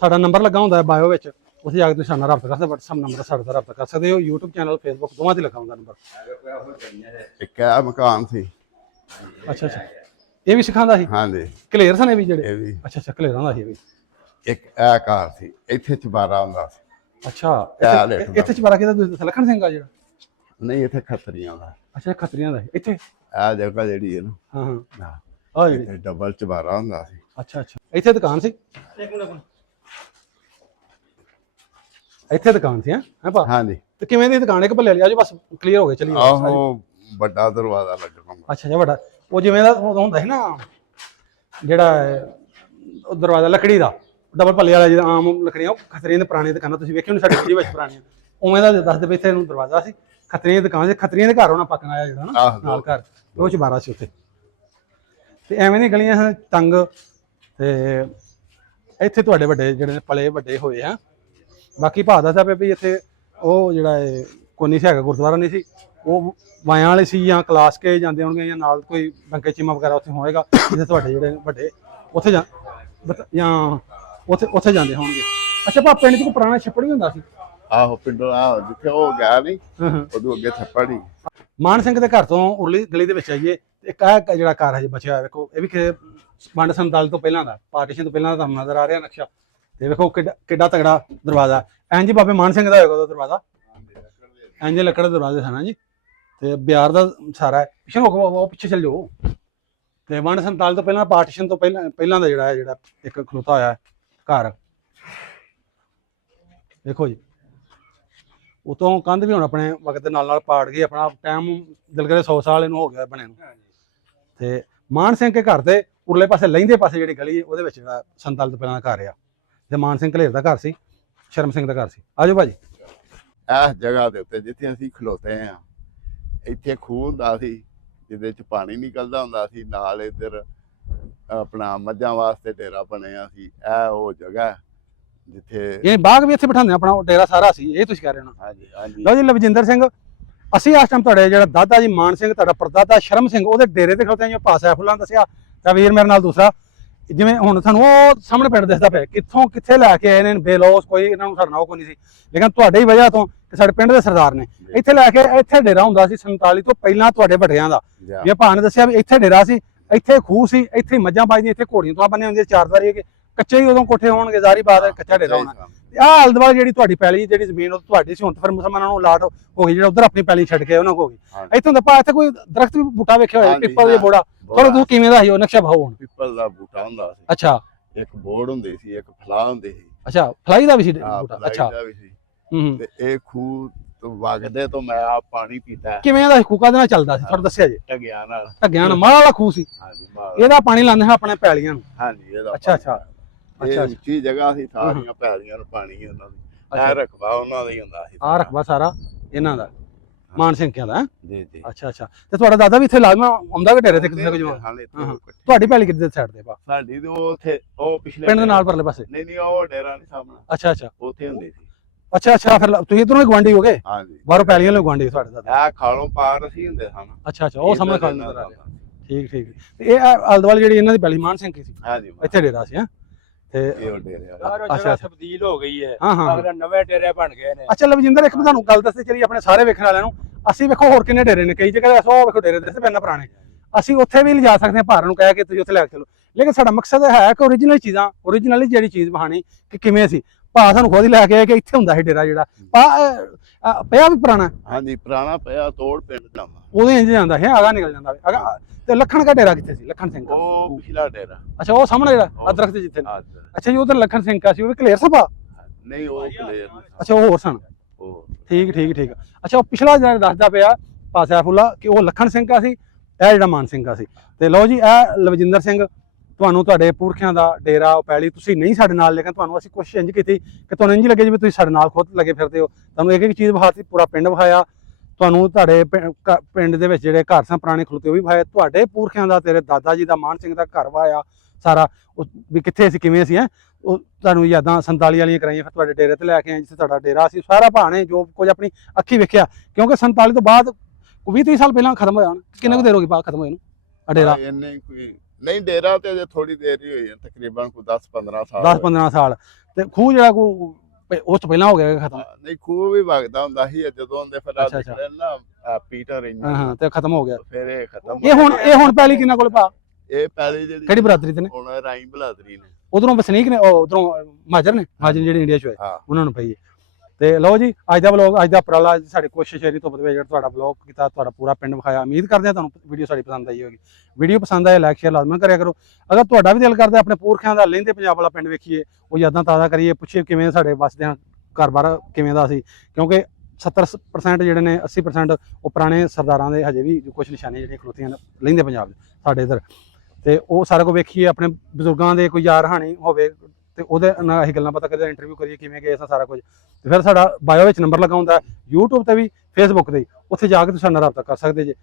ਸਾਡਾ ਨੰਬਰ ਲੱਗਾ ਹੁੰਦਾ ਬਾਇਓ ਵਿੱਚ ਉੱਥੇ ਜਾ ਕੇ ਤੁਸੀਂ ਸਾਡੇ ਨਾਲ ਰਾਬਤਾ ਕਰ ਸਕਦੇ WhatsApp ਨੰਬਰ ਸਾਡੇ ਨਾਲ ਰਾਬਤਾ ਕਰ ਸਕਦੇ ਹੋ YouTube ਚੈਨਲ Facebook ਦੋਵਾਂ ਤੇ ਲੱਗਾ ਹੁੰਦਾ ਨੰਬਰ ਇੱਕ ਆ ਮਕਾਨ ਸੀ ਅੱਛਾ ਅੱਛਾ ਇਹ ਵੀ ਸਿਖਾਉਂਦਾ ਸੀ ਹਾਂਜੀ ਕਲੇਰ ਸਨ ਇਹ ਵੀ ਜਿਹੜੇ ਇਹ ਵੀ ਅੱਛਾ ਅੱਛਾ ਕਲੇਰਾਂ ਦਾ ਸੀ ਇਹ ਵੀ ਇੱਕ ਇਹ ਘਰ ਸੀ ਇੱਥੇ ਚਬਾਰਾ ਹੁੰਦਾ ਸੀ ਅੱਛਾ ਇਹ ਲਿਖਦਾ। ਇੱਥੇ ਚਬਾਰਾ ਕਿਹਦਾ ਤੁਸੀਂ ਦੱਸਿਆ ਲਖਣ ਸਿੰਘ ਆ ਜਿਹੜਾ ਨਹੀਂ ਇੱਥੇ ਖੱਤਰੀਆਂ ਦਾ ਅੱਛਾ ਇਹ ਖੱਤਰੀਆਂ ਦਾ ਸੀ ਇੱਥੇ ਇਹ ਜਗ੍ਹਾ ਜਿਹੜੀ ਹੈ ਨਾ ਹਾਂ ਹਾਂ ਹਾਂ, ਆ ਜਿਹੜੀ ਇੱਥੇ ਡਬਲ ਚਬਾਰਾ ਹੁੰਦਾ ਸੀ ਅੱਛਾ ਅੱਛਾ ਇੱਥੇ ਦੁਕਾਨ ਸੀ ਇੱਥੇ ਦੁਕਾਨ ਸੀ ਹੈ ਭਾ ਹਾਂਜੀ ਤੇ ਕਿਵੇਂ ਦੀ ਦੁਕਾਨ ਇੱਕ ਭੱਲੇ ਵਾਲੀ ਆਜੋ ਬਸ ਕਲੀਅਰ ਹੋ ਗਏ ਚਲੀਏ ਆਹੋ ਵੱਡਾ ਦਰਵਾਜ਼ਾ ਲੱਗਣਾ ਅੱਛਾ ਅੱਛਾ ਵੱਡਾ ਉਹ ਜਿਵੇਂ ਦਾ ਉਹ ਹੁੰਦਾ ਸੀ ਨਾ ਜਿਹੜਾ ਉਹ ਦਰਵਾਜ਼ਾ ਲੱਕੜੀ ਦਾ ਡਬਲ ਭੱਲੇ ਵਾਲਾ ਜਿਹੜਾ ਆਮ ਲੱਕੜੀਆਂ ਉਹ ਖਤਰੀਆਂ ਦੇ ਪੁਰਾਣੇ ਦੁਕਾਨਾਂ ਤੁਸੀਂ ਵੇਖਿਓ ਨੇ ਸਾਡੇ ਵੀਡੀਓ ਵਿੱਚ ਪੁਰਾਣੀਆਂ ਉਵੇਂ ਦਾ ਦੱਸਦੇ ਪਏ ਇੱਥੇ ਇਹਨੂੰ ਦਰਵਾਜ਼ਾ ਸੀ ਖਤਰੀਆਂ ਦੀ ਦੁਕਾਨ ਸੀ ਖਤਰੀਆਂ ਦੇ ਘਰ ਹੋਣਾ ਪੱਕਣ ਆਇਆ ਜਿਹੜਾ ਨਾ ਆਹੋ। ਨਾਲ ਘਰ ਉਹ ਚ 12 ਸੀ ਉੱਥੇ ਤੇ ਐਵੇਂ ਦੀਆਂ ਗਲੀਆਂ ਹਨ ਤੰਗ ਤੇ ਇੱਥੇ ਤੁਹਾਡੇ ਵੱਡੇ ਜਿਹੜੇ ਨੇ ਪਲੇ ਵੱਡੇ ਹੋਏ ਆ ਬਾਕੀ ਭਾਅ ਦਾ ਸਾਹਿਬ ਵੀ ਇੱਥੇ ਉਹ ਜਿਹੜਾ ਇਹ ਕੋਨੀ ਸੀ ਹੈਗਾ ਗੁਰਦੁਆਰਾ ਨਹੀਂ ਸੀ ਉਹ ਵਾਇਆਂ ਵਾਲੇ ਸੀ ਜਾਂ ਕਲਾਸ ਕੇ ਜਾਂਦੇ ਹੋਣਗੇ ਜਾਂ ਨਾਲ ਕੋਈ ਬੰਕੇ ਚੀਮਾ ਵਗੈਰਾ ਉੱਥੇ ਹੋਏਗਾ ਜਿੱਥੇ ਤੁਹਾਡੇ ਜਿਹੜੇ ਵੱਡੇ ਉੱਥੇ ਜਾਂ ਉੱਥੇ ਜਾਂਦੇ ਹੋਣਗੇ ਅੱਛਾ ਭਾ ਪਿੰਡ 'ਚ ਕੋਈ ਪੁਰਾਣਾ ਛੱਪੜ ਵੀ ਹੁੰਦਾ ਸੀ ਆਹੋ ਪਿੰਡੋਂ ਆਹੋ ਜਿੱਥੇ ਉਹ ਗਿਆ ਨਹੀਂ ਹਾਂ ਹਾਂ ਉਦੋਂ ਅੱਗੇ ਥੱਪੜ ਹੀ ਮਾਨ ਸਿੰਘ ਦੇ ਘਰ ਤੋਂ ਉਰਲੀ ਗਲੀ ਦੇ ਵਿੱਚ ਆਈਏ ਇੱਕ ਆਹ ਜਿਹੜਾ ਘਰ ਹਜੇ ਬਚਿਆ ਹੋਇਆ ਵੇਖੋ ਇਹ ਵੀ ਵੰਡ 47 ਤੋਂ ਪਹਿਲਾਂ ਦਾ ਪਾਰਟੀਸ਼ਨ ਤੋਂ ਪਹਿਲਾਂ ਦਾ ਤੁਹਾਨੂੰ ਨਜ਼ਰ ਆ ਰਿਹਾ ਨਕਸ਼ਾ ਤੇ ਵੇਖੋ ਕਿੱਡਾ ਤਗੜਾ ਦਰਵਾਜ਼ਾ ਇੰਜ ਬਾਬੇ ਮਾਨ ਸਿੰਘ ਦਾ ਹੋਏਗਾ ਉਹਦਾ ਦਰਵਾਜ਼ਾ ਇੰਜ ਲੱਕੜ ਦੇ ਦਰਵਾਜ਼ੇ ਸਨ ਜੀ ਤੇ ਬਿਆਰ ਦਾ ਸਾਰਾ ਹੈ ਪਿੱਛੇ ਨੂੰ ਉਹ ਪਿੱਛੇ ਚੱਲ ਜਾਓ ਤੇ ਵੰਡ 47 ਤੋਂ ਪਹਿਲਾਂ ਪਾਰਟੀਸ਼ਨ ਤੋਂ ਪਹਿਲਾਂ ਦਾ ਜਿਹੜਾ ਇੱਕ ਖਲੋਤਾ ਹੋਇਆ ਹੈ ਘਰ ਦੇਖੋ ਜੀ ਉਤੋਂ ਕੰਧ ਵੀ ਹੁਣ ਆਪਣੇ ਵਕਤ ਦੇ ਨਾਲ ਪਾੜ ਗਈ ਆਪਣਾ ਟਾਈਮ ਦਿਲ ਕਰੇ 100 ਸਾਲ ਇਹਨੂੰ ਹੋ ਗਿਆ ਬਣੇ ਨੂੰ ਤੇ ਮਾਨ ਸਿੰਘ ਦੇ ਘਰ ਦੇ ਉਰਲੇ ਪਾਸੇ ਲਹਿੰਦੇ ਪਾਸੇ ਜਿਹੜੀ ਗਲੀ ਹੈ ਉਹਦੇ ਵਿੱਚ ਜਿਹੜਾ 47 ਤੋਂ ਪਹਿਲਾਂ ਦਾ ਘਰ ਆ ਤੇ ਮਾਨ ਸਿੰਘ ਘਲੇਰ ਦਾ ਘਰ ਸੀ ਸ਼ਰਮ ਸਿੰਘ ਦਾ ਘਰ ਸੀ ਆਜੋ ਭਾਜੀ ਇਸ ਜਗ੍ਹਾ ਦੇ ਉੱਤੇ ਜਿੱਥੇ ਅਸੀਂ ਖਲੋਤੇ ਆ ਇੱਥੇ ਖੂਹ ਹੁੰਦਾ ਸੀ ਜਿਹਦੇ ਚ ਪਾਣੀ ਨਿਕਲਦਾ ਹੁੰਦਾ ਸੀ ਨਾਲ ਇੱਧਰ ਆਪਣਾ ਮੱਝਾਂ ਵਾਸਤੇ ਡੇਰਾ ਬਣਿਆ ਸੀ ਇਹ ਉਹ ਜਗ੍ਹਾ ਜਿੱਥੇ ਇਹ ਬਾਗ ਵੀ ਇੱਥੇ ਬਿਠਾਉਂਦੇ ਆਪਣਾ ਉਹ ਡੇਰਾ ਸਾਰਾ ਸੀ ਇਹ ਤੁਸੀਂ ਕਹਿ ਰਹੇ ਹੋ ਨਾ ਹਾਂਜੀ ਹਾਂਜੀ ਲਓ ਜੀ ਲਵਜਿੰਦਰ ਸਿੰਘ ਅਸੀਂ ਇਸ ਟਾਈਮ ਤੁਹਾਡੇ ਜਿਹੜਾ ਦਾਦਾ ਜੀ ਮਾਨ ਸਿੰਘ ਤੁਹਾਡਾ ਪਰਦਾਦਾ ਸ਼ਰਮ ਸਿੰਘ ਉਹਦੇ ਡੇਰੇ ਤੇ ਖਲੋਤੇ ਹਾਂ ਜੋ ਪਾਸਾ ਫੁੱਲਾਂ ਦੱਸਿਆ ਤਾਂ ਵੀਰ ਮੇਰੇ ਨਾਲ ਦੂਸਰਾ ਜਿਵੇਂ ਹੁਣ ਤੁਹਾਨੂੰ ਉਹ ਸਾਹਮਣੇ ਪਿੰਡ ਦਿਸਦਾ ਪਿਆ ਕਿੱਥੋਂ ਕਿੱਥੇ ਲੈ ਕੇ ਆਏ ਨੇ ਬੇਲੋਸ ਕੋਈ ਇਹਨਾਂ ਨੂੰ ਸਰਨਾ ਕੋਈ ਨਹੀਂ ਸੀ ਲੇਕਿਨ ਤੁਹਾਡੇ ਹੀ ਵਜ੍ਹਾ ਤੋਂ ਕਿ ਸਾਡੇ ਪਿੰਡ ਦੇ ਸਰਦਾਰ ਨੇ ਇੱਥੇ ਲੈ ਕੇ ਇੱਥੇ ਡੇਰਾ ਹੁੰਦਾ ਸੀ 47 ਤੋਂ ਪਹਿਲਾਂ ਤੁਹਾਡੇ ਵੱਡਿਆਂ ਦਾ ਜੇ ਭਾਅ ਨੇ ਦੱਸਿਆ ਵੀ ਇੱਥੇ ਡੇਰਾ ਸੀ ਇੱਥੇ ਖੂਹ ਸੀ ਇੱਥੇ ਮੱਝਾਂ ਬਾਜਦੀਆਂ ਇੱਥੇ ਘੋੜੀਆਂ ਤੋਂ ਬੰਨੇ ਹੁੰਦੀਆਂ ਚਾਰਦਾਰੀ ਕਿ ਕੱਚੇ ਹੀ ਉਦੋਂ ਕੋਠੇ ਹੋਣਗੇ ਜ਼ਾਰੀ ਬਾਤ ਹੈ ਕੱਚਾ ਡੇਰਾ ਹੋਣਾ ਆਹ ਆਲਦਵਾਲ ਜਿਹੜੀ ਤੁਹਾਡੀ ਪੈਲੀ ਜਿਹੜੀ ਜ਼ਮੀਨ ਉਹ ਤੁਹਾਡੀ ਸੀ ਹੁਣ ਤਾਂ ਫਿਰ ਮੁਸਲਮਾਨਾਂ ਨੂੰ ਲਾਟ ਹੋ ਗਈ ਜਿਹੜਾ ਉਧਰ ਆਪਣੀ ਪੈਲੀ ਛੱਡ ਕੇ ਉਹਨਾਂ ਹੋ ਗਈ ਇੱਥੋਂ ਦਾ ਪਾ ਇੱਥੇ ਕੋਈ ਦਰਖਤ ਵੀ ਬੂਟਾ ਵੇਖਿਆ ਹੋਇਆ ਪਿੱਪਲ ਦੇ ਬੋੜਾ ਥੋੜਾ ਤੂੰ ਕਿਵੇਂ ਦਾ ਸੀ ਉਹ ਨਕਸ਼ਾ ਭਾਉ ਹੁਣ ਪਿੱਪਲ ਦਾ ਬੂਟਾ ਹੁੰਦਾ ਸੀ ਅੱਛਾ ਇੱਕ ਬੋੜ ਹੁੰਦੀ ਸੀ ਇੱਕ ਫਲਾਹ ਹੁੰਦੀ ਸੀ ਅੱਛਾ ਫਲਾਈ ਦਾ ਵੀ ਸੀ ਹਾਂ, ਬੂਟਾ ਫਲਾਈ ਅੱਛਾ ਦਾ ਵੀ ਸੀ ਹੂੰ ਤੇ ਇਹ ਖੂਹ ਤੋਂ ਵਗਦੇ ਤੋਂ ਮੈਂ ਆ ਪਾਣੀ ਪੀਤਾ ਕਿਵੇਂ ਦਾ ਖੂਕਾ ਦੇ ਨਾਲ ਚੱਲਦਾ ਸੀ ਥੋੜਾ ਦੱਸਿਆ ਜੀ ਟਗਿਆ ਨਾਲ ਢੱਗਿਆਂ ਨਾਲ ਮਾੜਾ ਵਾਲਾ ਖੂਹ ਸੀ ਹਾਂਜੀ ਇਹਦਾ ਪਾਣੀ ਲਾਉਂਦੇ ਹਾਂ ਆਪਣੇ ਪੈਲੀਆਂ ਨੂੰ ਹਾਂਜੀ ਇਹਦਾ ਅੱਛਾ ਅੱਛਾ ਇਹ ਉੱਚੀ ਜਗ੍ਹਾ ਸੀ ਸਾਰੀਆਂ ਪੈਲੀਆਂ ਨੂੰ ਪਾਣੀ ਉਹਨਾਂ ਦੀ ਅੱਛਾ। ਇਹ ਰਕਬਾ ਉਹਨਾਂ ਦਾ ਹੀ ਹੁੰਦਾ ਸੀ ਆਹ ਰਕਬਾ ਸਾਰਾ ਇਹਨਾਂ ਦਾ ਮਾਨ ਸਿੰਘ ਕਿਆਂ ਦਾ ਹੈਂ? ਜੀ ਜੀ ਅੱਛਾ ਅੱਛਾ ਤੇ ਤੁਹਾਡਾ ਦਾਦਾ ਵੀ ਇੱਥੇ ਲਾਜ਼ਮਾ ਆਉਂਦਾ ਕਿ ਡੇਰੇ ਤੇ ਕਿਸੇ ਕੋਈ ਜਵਾਨ ਹਾਲੇ ਹਾਂ, ਹਾਂ। ਇੱਥੇ ਤੁਹਾਡੀ ਪੈਲੀ ਕਿੱਥੇ ਸਾਈਡ ਤੇ ਪਾ ਸਾਡੀ ਤੇ ਉਹ ਉੱਥੇ ਉਹ ਪਿਛਲੇ ਪਿੰਡ ਦੇ ਨਾਲ ਪਰਲੇ ਪਾਸੇ ਨਹੀਂ ਨਹੀਂ ਉਹ ਡੇਰਾ ਨਹੀਂ ਸਾਹਮਣਾ ਅੱਛਾ ਅੱਛਾ ਉੱਥੇ ਹੁੰਦੀ ਸੀ ਅੱਛਾ ਅੱਛਾ ਫਿਰ ਤੁਸੀਂ ਇਧਰੋਂ ਹੀ ਗਵਾਂਢੀ ਹੋ ਗਏ ਹਾਂਜੀ ਬਾਹਰੋਂ ਪੈਲੀਆਂ ਲਈ ਗਵਾਂਢੀ ਤੁਹਾਡੇ ਦਾਦਾ ਇਹ ਖਾਲੋਂ ਪਾਰ ਅਸੀਂ ਹੁੰਦੇ ਸਨ ਅੱਛਾ ਅੱਛਾ ਉਹ ਸਾਹਮਣੇ ਖਾ ਨਜ਼ਰ ਆ ਰਿਹਾ ਠੀਕ ਠੀਕ ਤੇ ਇਹ ਆਲਦਵਾਲ ਜਿਹੜੀ ਇਹਨਾਂ ਦੀ ਪੈਲੀ ਮਾਨ ਸਿੰਘ ਕੀ ਸੀ ਹਾਂਜੀ ਇੱਥੇ ਡੇਰਾ ਸੀ ਹਾਂ ਤੇ ਇਹ ਉਹ ਡੇਰੇ ਵਾਲਾ ਅੱਛਾ, ਜਗ੍ਹਾ ਅੱਛਾ। ਤਬਦੀਲ ਹੋ ਗਈ ਹੈ ਹਾਂ ਹਾਂ ਅਗਰ ਨਵੇਂ ਡੇਰੇ ਬਣ ਗਏ ਨੇ ਅੱਛਾ ਲਵਜਿੰਦਰ ਇੱਕ ਮੈਂ ਤੁਹਾਨੂੰ ਗੱਲ ਦੱਸਦੇ ਚਲੀ ਆਪਣੇ ਸਾਰੇ ਵੇਖਣ ਵਾਲਿਆਂ ਨੂੰ ਅਸੀਂ ਵੇਖੋ ਹੋਰ ਕਿੰਨੇ ਡੇਰੇ ਨੇ ਕਈ ਜਗ੍ਹਾ ਐਸੋ ਵੇਖੋ ਡੇਰੇ ਦੱਸਦੇ ਪੈਣਾ ਪੁਰਾਣੇ ਅਸੀਂ ਉੱਥੇ ਵੀ ਲਿਜਾ ਸਕਦੇ ਹਾਂ ਭਾਰਾਂ ਨੂੰ ਕਹਿ ਕੇ ਤੁਸੀਂ ਉੱਥੇ ਲੈ ਕੇ ਚਲੋ ਲੇਕਿਨ ਸਾਡਾ ਮਕਸਦ ਹੈ ਕਿ ਓਰੀਜਨਲ ਚੀਜ਼ਾਂ ਓਰੀਜਨਲੀ ਜਿਹੜੀ ਚੀਜ਼ ਬਹਾਣੀ ਕਿ ਕਿਵੇਂ ਸੀ ਭਾ ਸਾਨੂੰ ਖੁਦ ਹੀ ਲੈ ਕੇ ਆਏ ਕਿ ਇੱਥੇ ਹੁੰਦਾ ਸੀ ਡੇਰਾ ਜਿਹੜਾ ਪਿਆ ਵੀ ਪੁਰਾਣਾ ਹਾਂਜੀ ਪੁਰਾਣਾ ਪਿਆ ਤੋੜ ਪਿੰਡ ਦਾ ਉਦੋਂ ਇੰਜ ਜਾਂਦਾ ਹੈ ਆਗਾ ਨਿਕਲ ਜਾਂਦਾ ਅਗਾ ਤੇ ਲੱਖਣ ਦਾ ਡੇਰਾ ਕਿੱਥੇ ਸੀ ਲੱਖਣ ਸਿੰਘ ਦਾ ਉਹ ਪਿਛਲਾ ਡੇਰਾ ਅੱਛਾ ਉਹ ਸਾਹਮਣੇ ਜਿਹੜਾ ਦਰਖਤ ਜਿੱਥੇ ਹਾਂ ਅੱਛਾ ਜੀ ਉਧਰ ਲੱਖਣ ਸਿੰਘ ਕਾ ਸੀ ਉਹ ਵੀ ਕਲੀਅਰ ਸਭਾ ਨਹੀਂ ਉਹ ਕਲੀਅਰ ਅੱਛਾ ਉਹ ਹੋਰ ਸਨ। ਉਹ ਠੀਕ ਅੱਛਾ ਉਹ ਪਿਛਲਾ ਜਿਹੜਾ ਦੱਸਦਾ ਪਿਆ ਪਾ ਸੈਫੁੱਲਾ ਕਿ ਉਹ ਲਖਣ ਸਿੰਘ ਆ ਸੀ, ਇਹ ਜਿਹੜਾ ਮਾਨ ਸਿੰਘ ਆ ਸੀ। ਤੇ ਲਓ ਜੀ ਇਹ ਲਵਜਿੰਦਰ ਸਿੰਘ ਤੁਹਾਨੂੰ ਤੁਹਾਡੇ ਪੁਰਖਿਆਂ ਦਾ ਡੇਰਾ ਉਹ ਪੈਲੀ ਤੁਸੀਂ ਨਹੀਂ ਸਾਡੇ ਨਾਲ, ਲੇਕਿਨ ਤੁਹਾਨੂੰ ਅਸੀਂ ਕੋਸ਼ਿਸ਼ ਇੰਝ ਕੀਤੀ ਕਿ ਤੁਹਾਨੂੰ ਇੰਝ ਲੱਗੇ ਜਿਵੇਂ ਤੁਸੀਂ ਸਾਡੇ ਨਾਲ ਖੁਦ ਲੱਗੇ ਫਿਰਦੇ ਹੋ। ਤੁਹਾਨੂੰ ਇੱਕ ਚੀਜ਼ ਵਿਖਾਤੀ, ਪੂਰਾ ਪਿੰਡ ਵਿਖਾਇਆ ਤੁਹਾਨੂੰ, ਤੁਹਾਡੇ ਪਿੰਡ ਦੇ ਵਿੱਚ ਜਿਹੜੇ ਘਰ ਸਨ ਪੁਰਾਣੇ ਖਲੋਤੇ ਉਹ ਵੀ ਵਿਖਾਏ, ਤੁਹਾਡੇ ਪੁਰਖਿਆਂ ਦਾ ਤੇਰੇ ਦਾਦਾ ਜੀ ਦਾ ਮਾਨ ਸਿੰਘ ਦਾ ਘਰ ਵਾਇਆ ਸਾਰਾ, ਵੀ ਕਿੱਥੇ ਸੀ ਕਿਵੇਂ ਸੀ, ਉਹ ਤੁਹਾਨੂੰ ਯਾਦਾਂ 47 ਵਾਲੀਆਂ ਕਰਾਈਆਂ, ਫਿਰ ਤੁਹਾਡੇ ਡੇਰੇ ਤੇ ਲੈ ਕੇ ਆਏ ਜਿੱਥੇ ਤੁਹਾਡਾ ਡੇਰਾ ਸੀ, ਸਾਰਾ ਭਾਣੇ ਜੋ ਕੁਝ ਆਪਣੀ ਅੱਖੀ ਵੇਖਿਆ। ਕਿਉਂਕਿ 47 ਤੋਂ ਬਾਅਦ 20-30 ਸਾਲ ਪਹਿਲਾਂ ਖਤਮ ਹੋਇਆ ਹੁਣ, ਕਿੰਨੇ ਕੁ ਦੇਰ ਹੋ ਗਈ ਬਾਅਦ ਖਤਮ ਹੋਏ ਨੂੰ ਆ ਡੇਰਾ? ਇੰਨੇ ਕੋਈ ਨਹੀਂ, ਡੇਰਾ ਤੇ ਅਜੇ ਥੋੜੀ ਦੇਰ ਹੀ ਹੋਈ ਹੈ, ਤਕਰੀਬਨ ਕੋਈ 10-15 ਸਾਲ 10-15 ਸਾਲ। ਤੇ ਖੂਹ ਜਿਹੜਾ ਉਸ ਤੋਂ ਪਹਿਲਾਂ ਹੋ ਗਿਆ ਖਤਮ? ਨਹੀਂ, ਖੂਹ ਵੀ ਵਗਦਾ ਹੁੰਦਾ ਸੀ ਜਦੋਂ ਦੇ ਫਿਰ ਅੱਛਾ। ਨਾ ਪੀਟਰ ਇੰਜਨ ਹਾਂ ਤੇ ਖਤਮ ਹੋ ਗਿਆ। ਫਿਰ ਇਹ ਖਤਮ ਇਹ ਹੁਣ ਪਹਿਲੀ ਕਿੰਨਾ ਕੋਲ ਪਾ? ਇਹ ਪਹਿਲੀ ਜਿਹੜੀ ਕਿਹੜੀ ਬਰਾਦਰੀ ਤੇ ਨੇ? ਹੁਣ ਰਾਈ ਬਲਾਦਰੀ ਨੇ, ਉਧਰੋਂ ਵਸਨੀਕ ਨੇ, ਉਧਰੋਂ ਮਾਜਰ ਨੇ, ਮਾਜਰ ਜਿਹੜੇ ਇੰਡੀਆ ਚ ਹੋਏ ਹਾਂ। ਉਹਨਾਂ ਨੂੰ ਪਈ। ਤੇ ਲਓ ਜੀ ਅੱਜ ਦਾ ਵਲੌਗ, ਅੱਜ ਦਾ ਉਪਰਾਲਾ, ਸਾਡੀ ਕੋਸ਼ਿਸ਼ ਹੈ ਤੋਂ ਜਿਹੜਾ ਤੁਹਾਡਾ ਵਲੌਗ ਕੀਤਾ, ਤੁਹਾਡਾ ਪੂਰਾ ਪਿੰਡ ਵਿਖਾਇਆ। ਉਮੀਦ ਕਰਦੇ ਹਾਂ ਤੁਹਾਨੂੰ ਵੀਡੀਓ ਸਾਡੀ ਪਸੰਦ ਆਈ ਹੋਗੀ। ਵੀਡੀਓ ਪਸੰਦ ਆਏ ਲਾਈਕ ਸ਼ੇਅਰ ਲਾਜ਼ਮੀ ਕਰਿਆ ਕਰੋ। ਅਗਰ ਤੁਹਾਡਾ ਵੀ ਦਿਲ ਕਰਦਾ ਆਪਣੇ ਪੁਰਖਿਆਂ ਦਾ ਲਹਿੰਦੇ ਪੰਜਾਬ ਵਾਲਾ ਪਿੰਡ ਵੇਖੀਏ, ਉਹ ਯਾਦਾਂ ਤਾਜ਼ਾ ਕਰੀਏ, ਪੁੱਛੀਏ ਕਿਵੇਂ ਸਾਡੇ ਵਸਦਿਆਂ ਘਰ-ਬਾਰ ਕਿਵੇਂ ਦਾ ਸੀ, ਕਿਉਂਕਿ 70% ਜਿਹੜੇ ਨੇ 80% ਉਹ ਪੁਰਾਣੇ ਸਰਦਾਰਾਂ ਦੇ ਹਜੇ ਵੀ ਕੁਝ ਨਿਸ਼ਾਨੀਆਂ ਜਿਹੜੀਆਂ ਖਲੋਤੀਆਂ ਨੇ ਲਹਿੰਦੇ ਪੰਜਾਬ ਦੇ ਸਾਡੇ ਇੱਧਰ, ਤੇ ਉਹ ਸਾਰਾ ਕੁਝ ਵੇਖੀਏ। ਆਪਣੇ ਬਜ਼ੁਰਗਾਂ ਦੇ ਕੋਈ ਯਾਰ ਹਾਣੀ ਹੋਵੇ ਤੇ ਉਹਦੇ ਨਾਲ ਅਸੀਂ ਗੱਲਾਂ ਪਤਾ ਕਰੀਏ, ਇੰਟਰਵਿਊ ਕਰੀਏ ਕਿਵੇਂ ਗਏ ਸਾਰਾ ਕੁਝ। ਤੇ ਫਿਰ ਸਾਡਾ ਬਾਇਓ ਵਿੱਚ ਨੰਬਰ ਲੱਗਾ ਹੁੰਦਾ YouTube ਤੇ ਵੀ Facebook ਤੇ ਵੀ, ਉੱਥੇ ਜਾ ਕੇ ਤੁਸੀਂ ਸਾਡੇ ਨਾਲ ਰਾਬਤਾ ਕਰ ਸਕਦੇ ਜੇ।